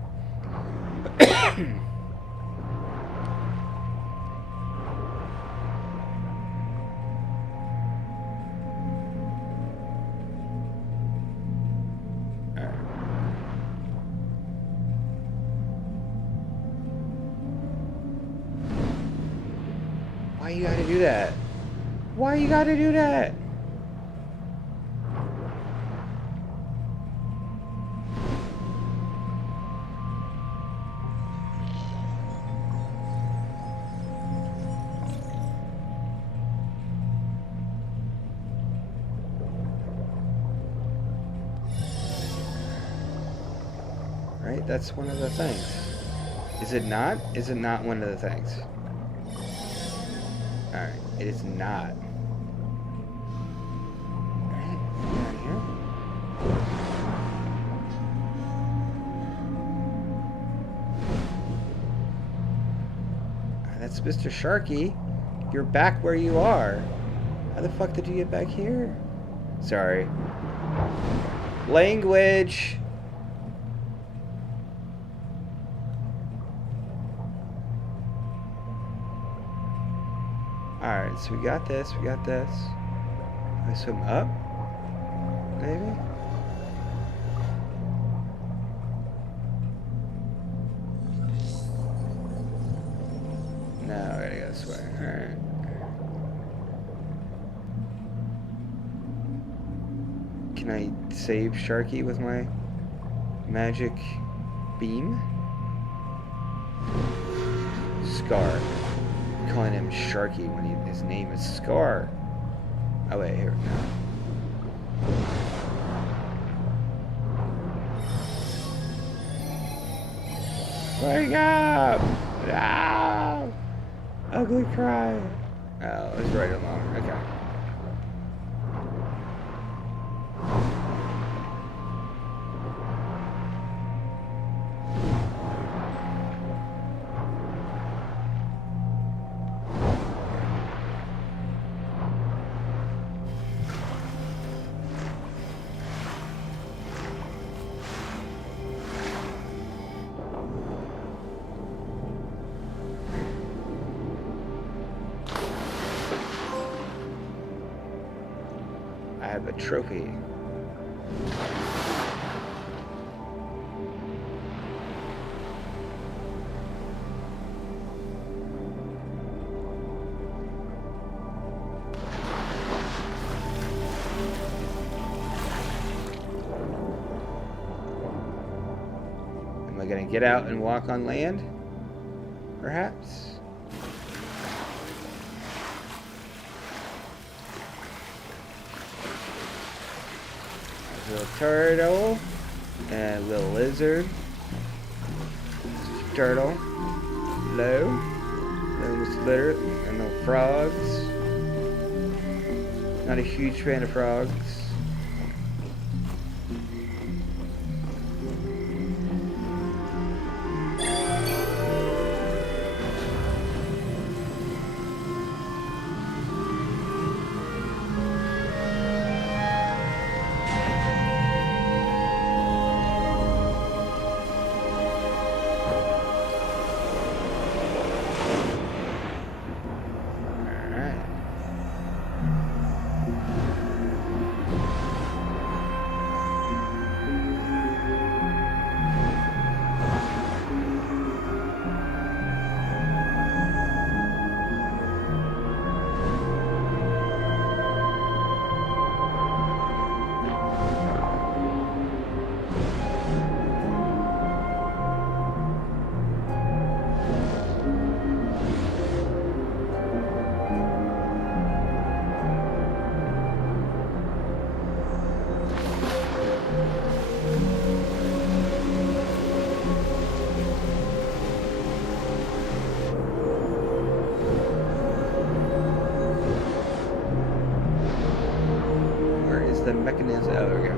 Why you gotta do that? Why you gotta do that? Right? That's one of the things. Is it not? Is it not one of the things? Alright, it is not. Alright, down here. That's Mr. Sharky. You're back where you are. How the fuck did you get back here? Sorry. Language! Alright, so we got this, we got this. I swim up? Maybe? No, I gotta go this way. Alright. Can I save Sharky with my magic beam? Scar. Calling him Sharky when his name is Scar. Oh wait, here we go. Wake up! No! Ugly cry. Oh, it was right along. Okay. I have a trophy. Am I gonna get out and walk on land? Perhaps? Little turtle and a little lizard. Turtle. Low. Little litter and little frogs. Not a huge fan of frogs. The mechanism. Oh, there we go.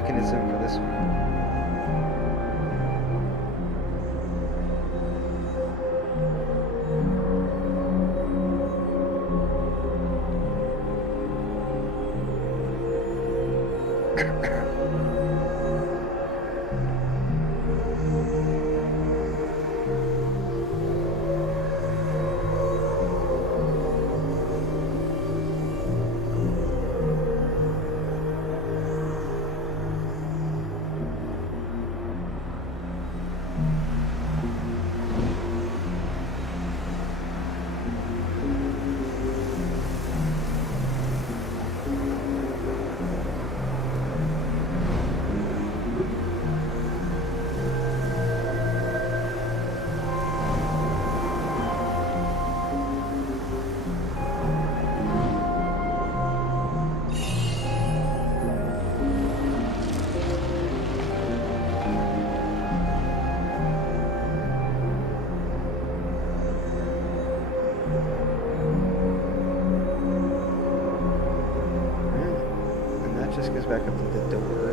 mechanism for this one. Just goes back up to the door.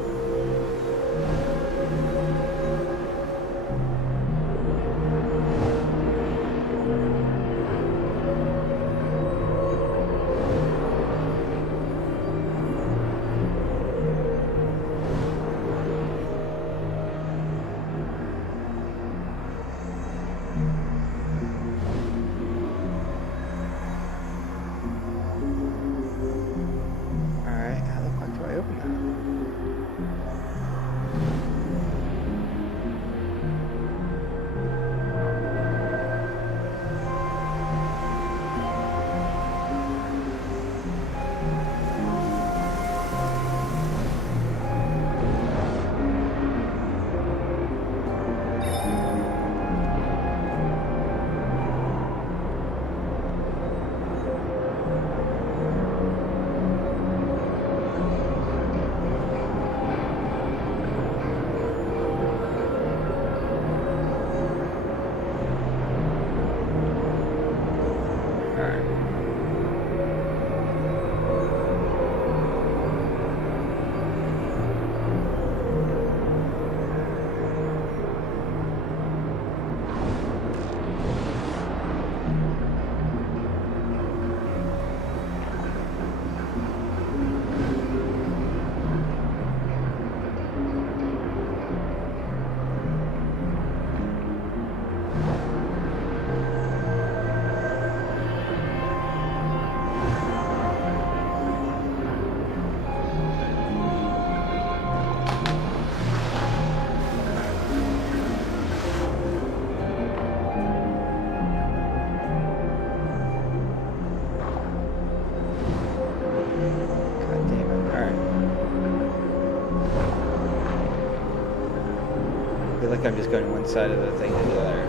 Like I'm just going one side of the thing to the other.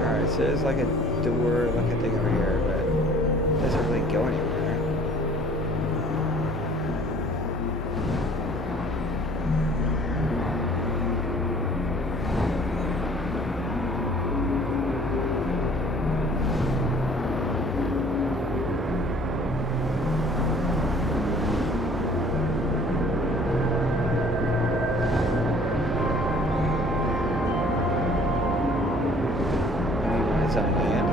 Alright, so there's like a door looking thing over here, but it doesn't really go anywhere. On land.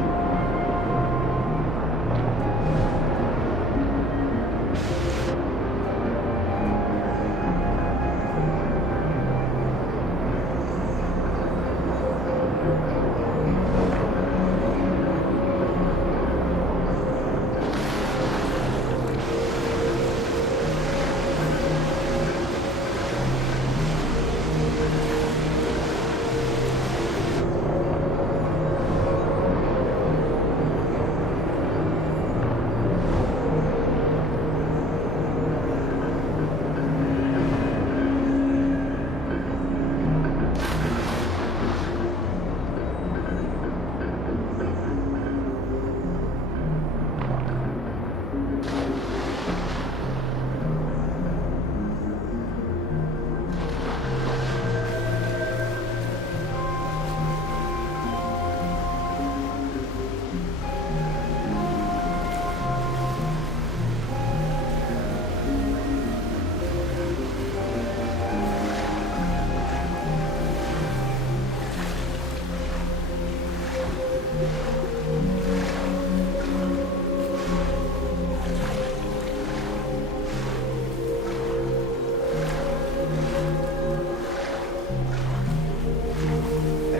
There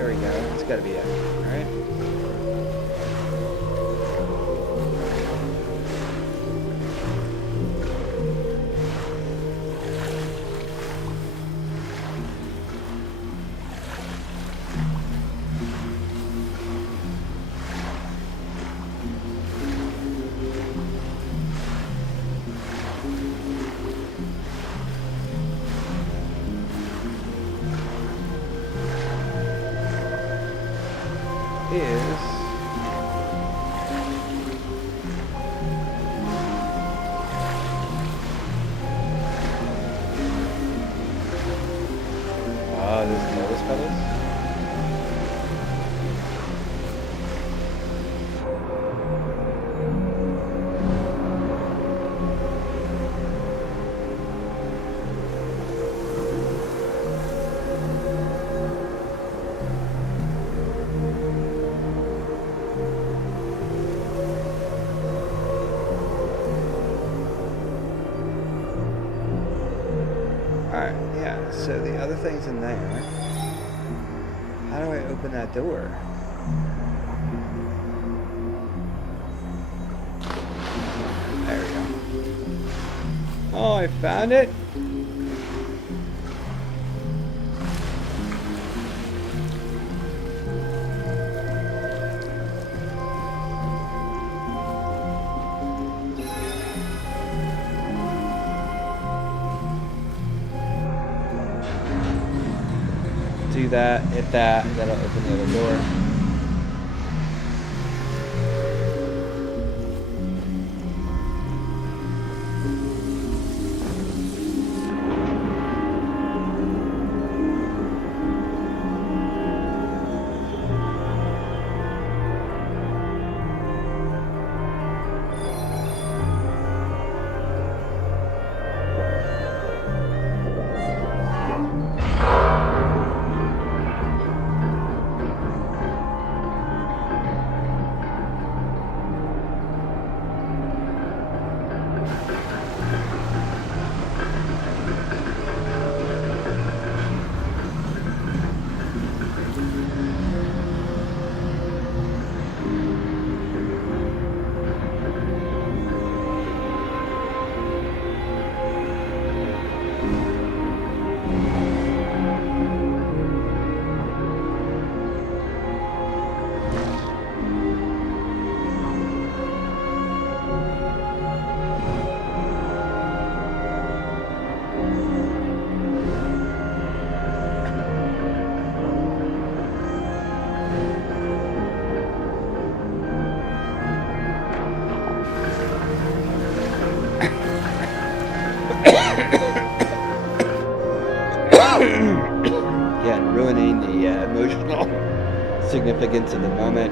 we go. It's got to be it. All right. Is there's notice pedals. Alright, yeah, so the other thing's in there. How do I open that door? There we go. Oh, I found it! Do that, hit that, that'll open the other door. Again, ruining the emotional significance of the moment.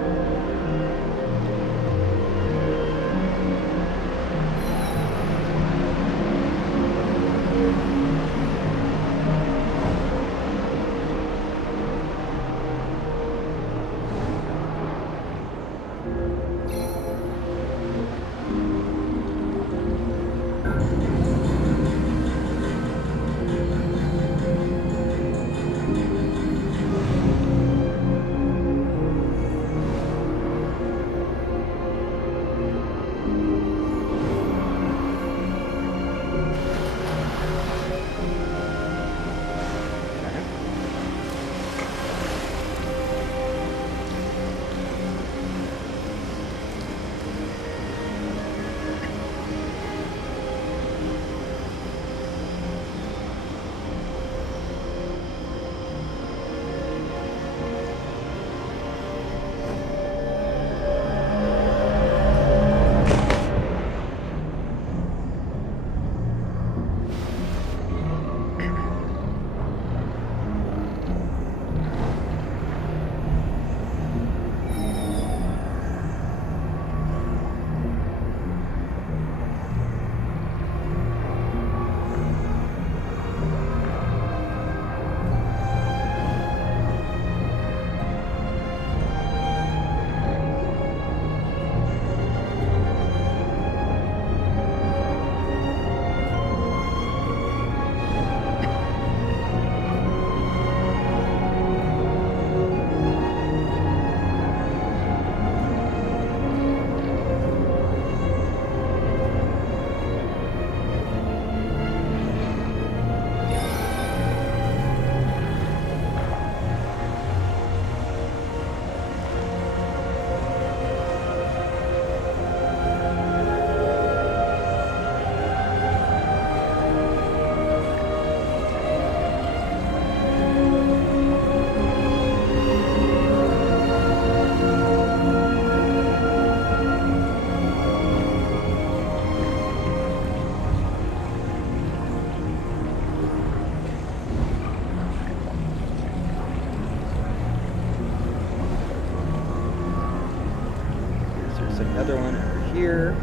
There's another one over here.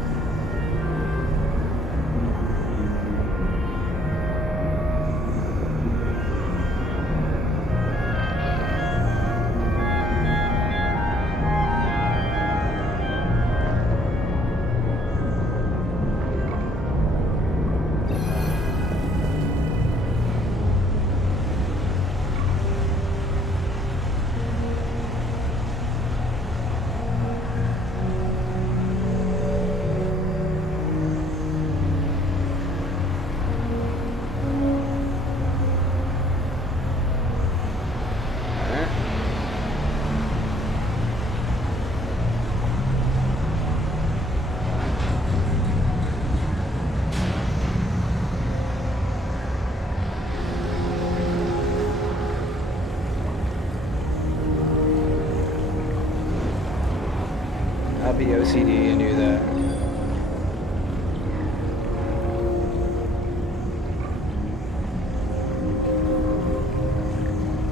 I'll be OCD, I knew that.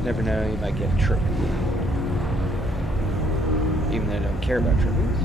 Never know, you might get a trophy. Even though I don't care about trophies.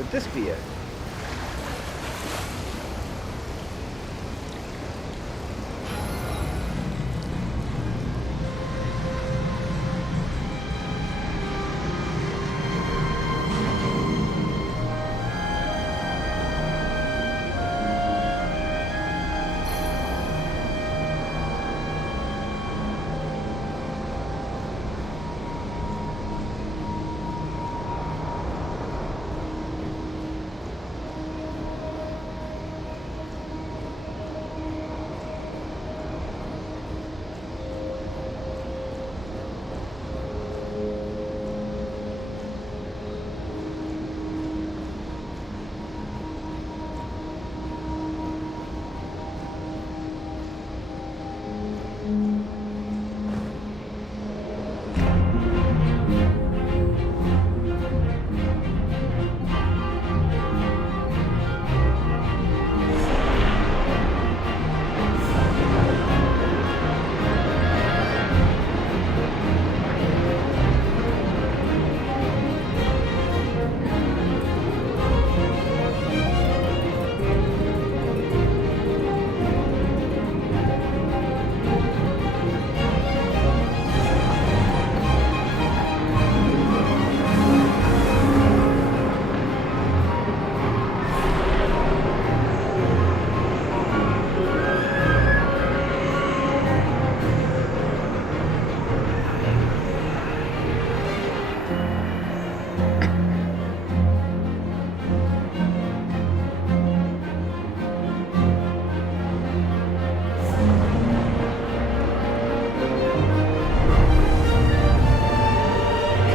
Could this be it?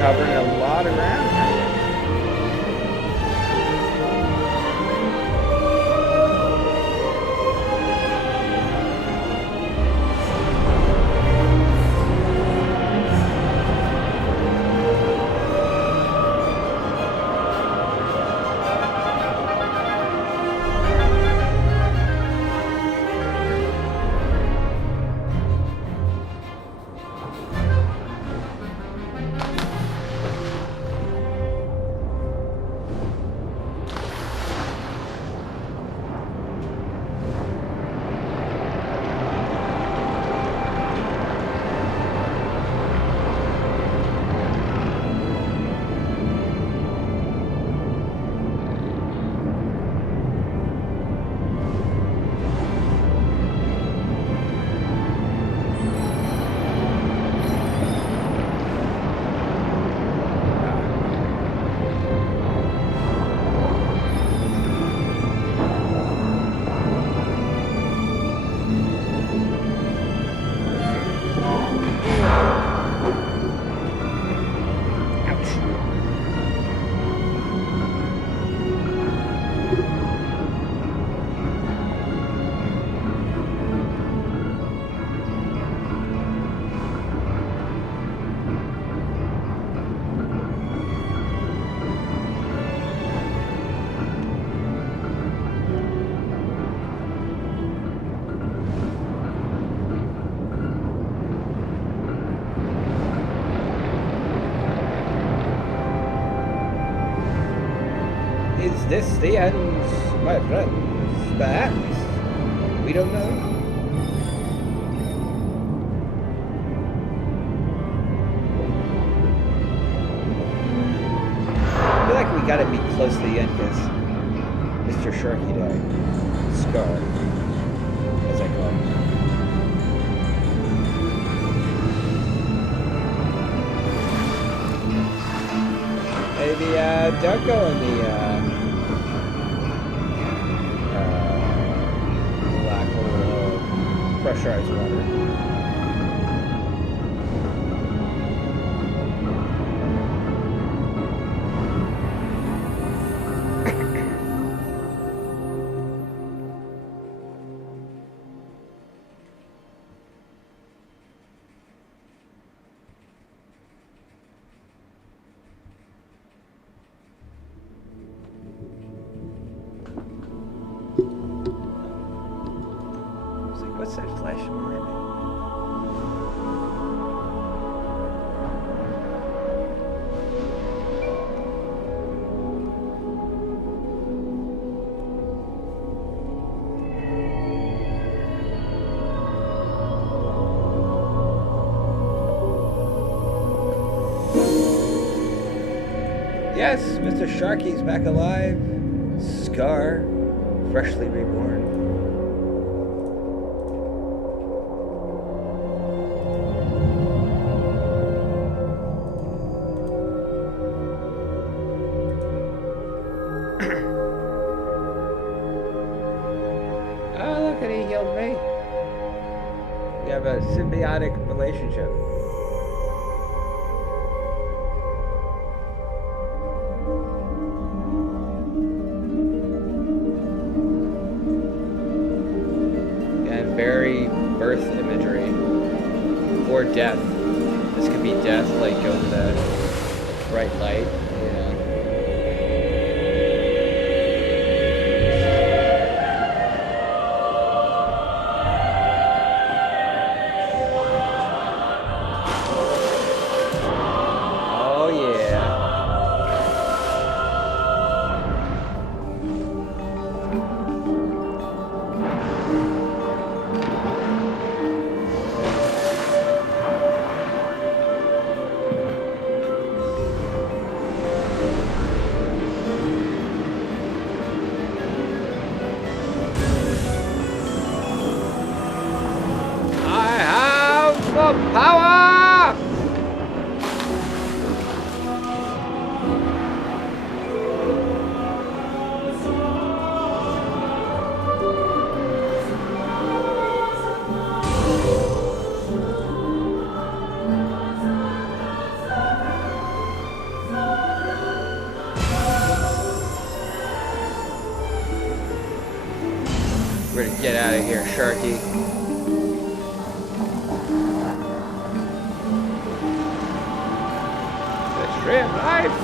Covering a lot of ground. this the end, my friends? Perhaps. We don't know. I feel like we gotta be close to the end because Mr. Sharky died. Scar, as I call him. Maybe don't go in the black hole pressurized water. What's that flash behind me? Yes, Mr. Sharky's back alive. Scar, freshly reborn. We have a symbiotic relationship. And very birth imagery. Or death. This could be death, like go to the bright light, you know. Power! We're gonna get out of here, Sharky. Ray of life!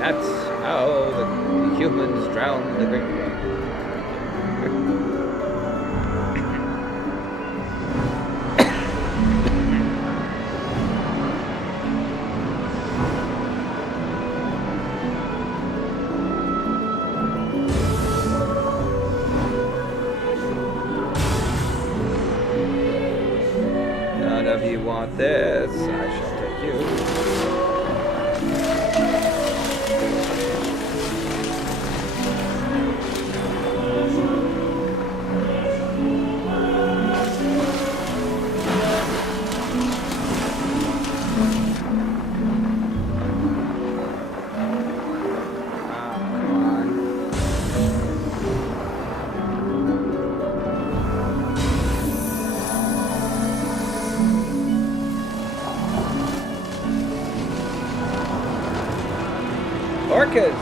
That's how the humans drown the great one. If you want this, I shall take you. Orcas!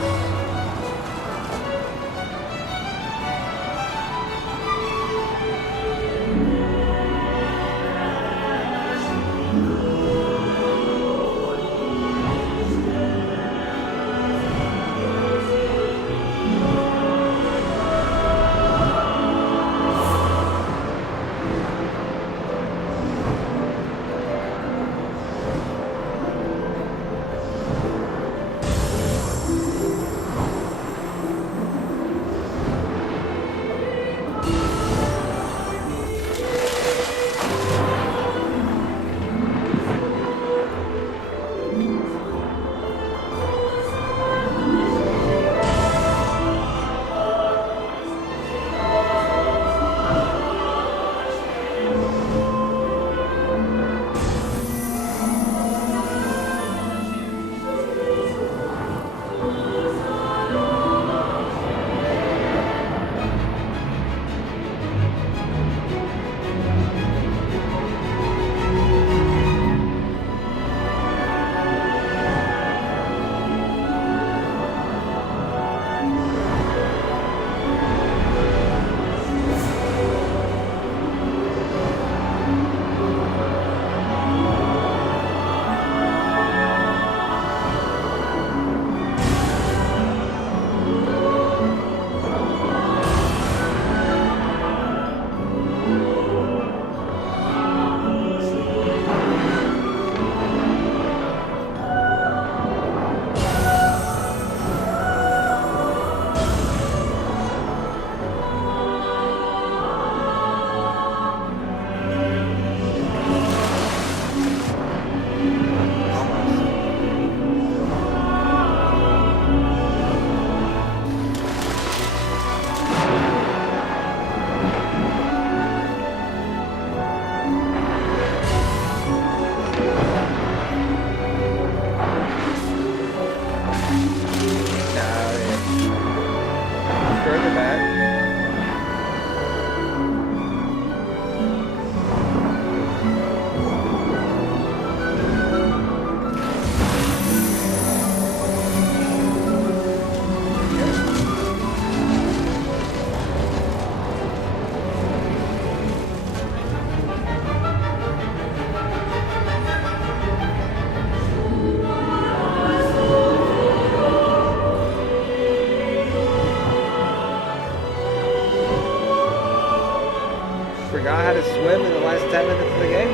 forgot how to swim in the last 10 minutes of the game?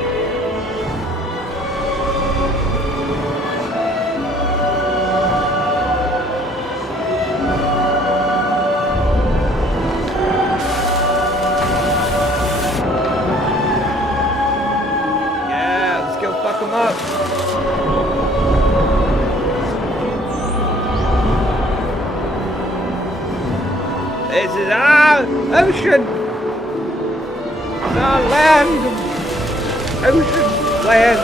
Yeah, let's go fuck them up. This is our ocean. It's our land. Ocean land.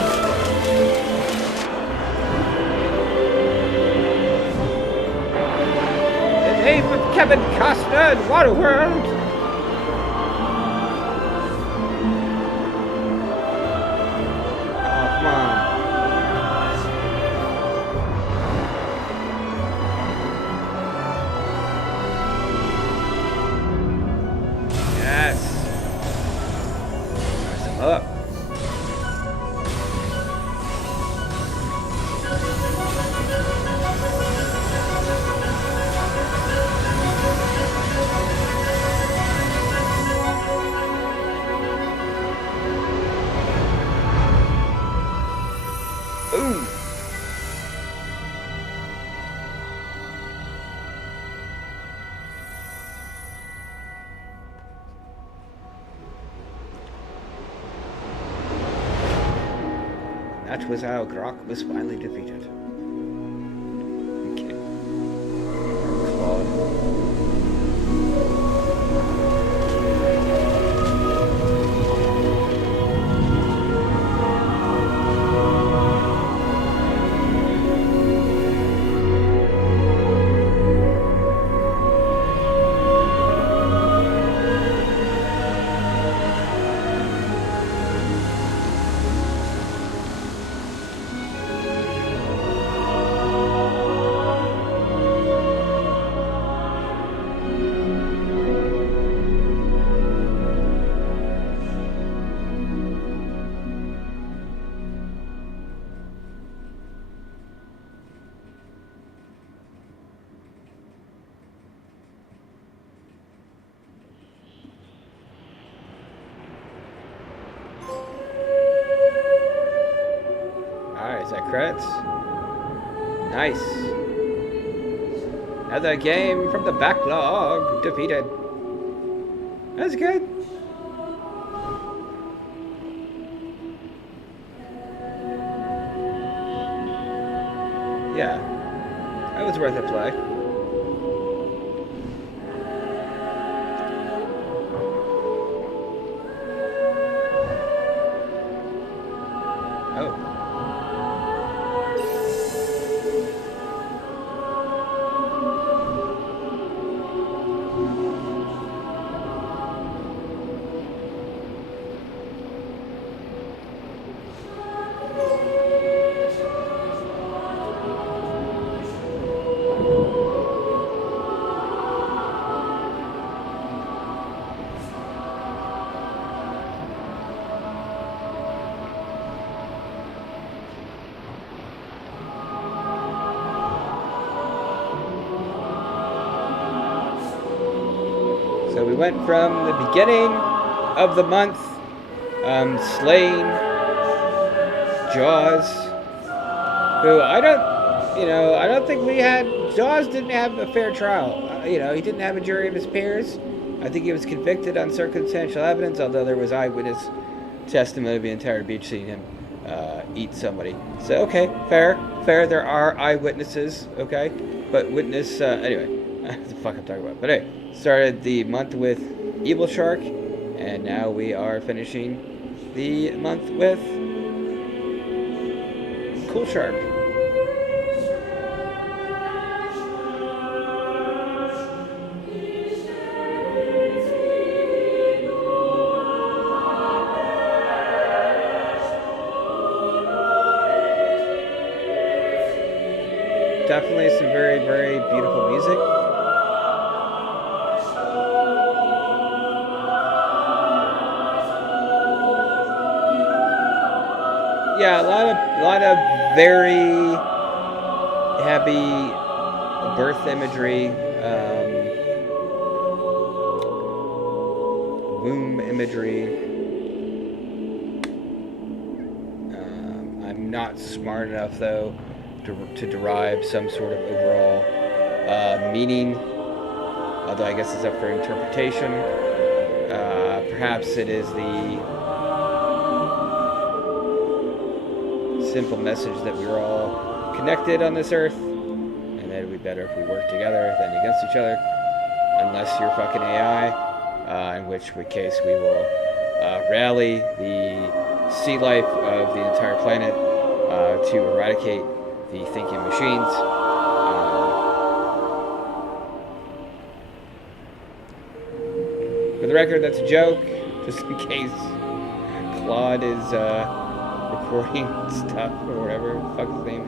The name of Kevin Costner in Waterworld. Oh, come on. Yes. Rise them up. Ooh. That was how Grok was finally defeated. Okay. Claude. Alright, is that credits? Nice. Another game from the backlog defeated. That's good. Yeah. That was worth a play. Oh. So we went from the beginning of the month, slaying Jaws, who I don't think Jaws didn't have a fair trial. He didn't have a jury of his peers. I think he was convicted on circumstantial evidence, although there was eyewitness testimony of the entire beach seeing him eat somebody. So, okay, fair. There are eyewitnesses, okay? But witness, anyway, what the fuck I'm talking about. But anyway, started the month with Evil Shark, and now we are finishing the month with Cool Shark. Definitely some very, very beautiful music. Yeah, a lot of very happy birth imagery, womb imagery. not smart enough, though, to derive some sort of overall meaning. Although I guess it's up for interpretation. Perhaps it is the simple message that we're all connected on this earth, and that it would be better if we work together than against each other, unless you're fucking AI, in which case we will rally the sea life of the entire planet to eradicate the thinking machines. For the record, that's a joke, just in case Claude is recording stuff or whatever the fuck his name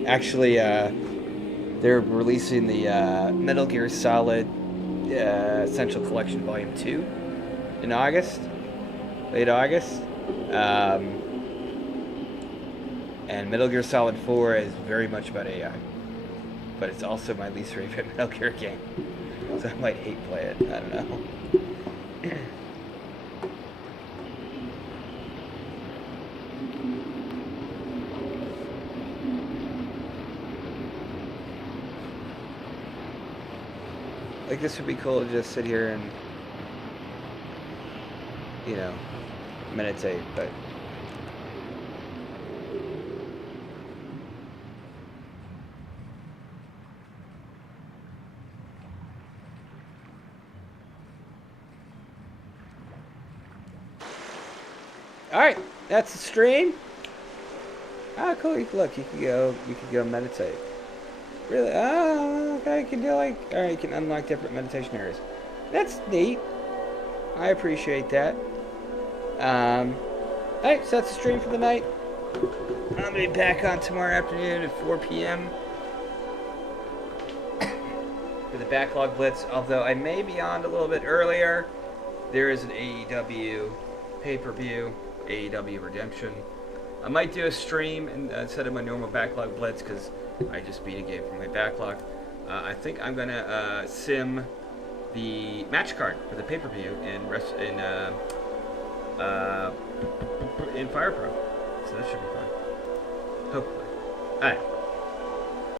is. Actually, they're releasing the Metal Gear Solid Essential Collection Volume 2 in August, late August. And Metal Gear Solid 4 is very much about AI. But it's also my least favorite Metal Gear game. So I might hate play it. I don't know. Like, this would be cool to just sit here and, you know, meditate, but alright, that's the stream. Ah, cool. Look, you could go meditate. Really? Oh, okay. You can do alright, you can unlock different meditation areas. That's neat. I appreciate that. Alright, so that's the stream for the night. I'm gonna be back on tomorrow afternoon at 4 p.m. for the Backlog Blitz, although I may be on a little bit earlier. There is an AEW pay-per-view, AEW Redemption. I might do a stream instead of my normal Backlog Blitz, because I just beat a game from my backlog. I think I'm going to sim the match card for the pay-per-view in Fire Pro. So that should be fun. Hopefully. Alright.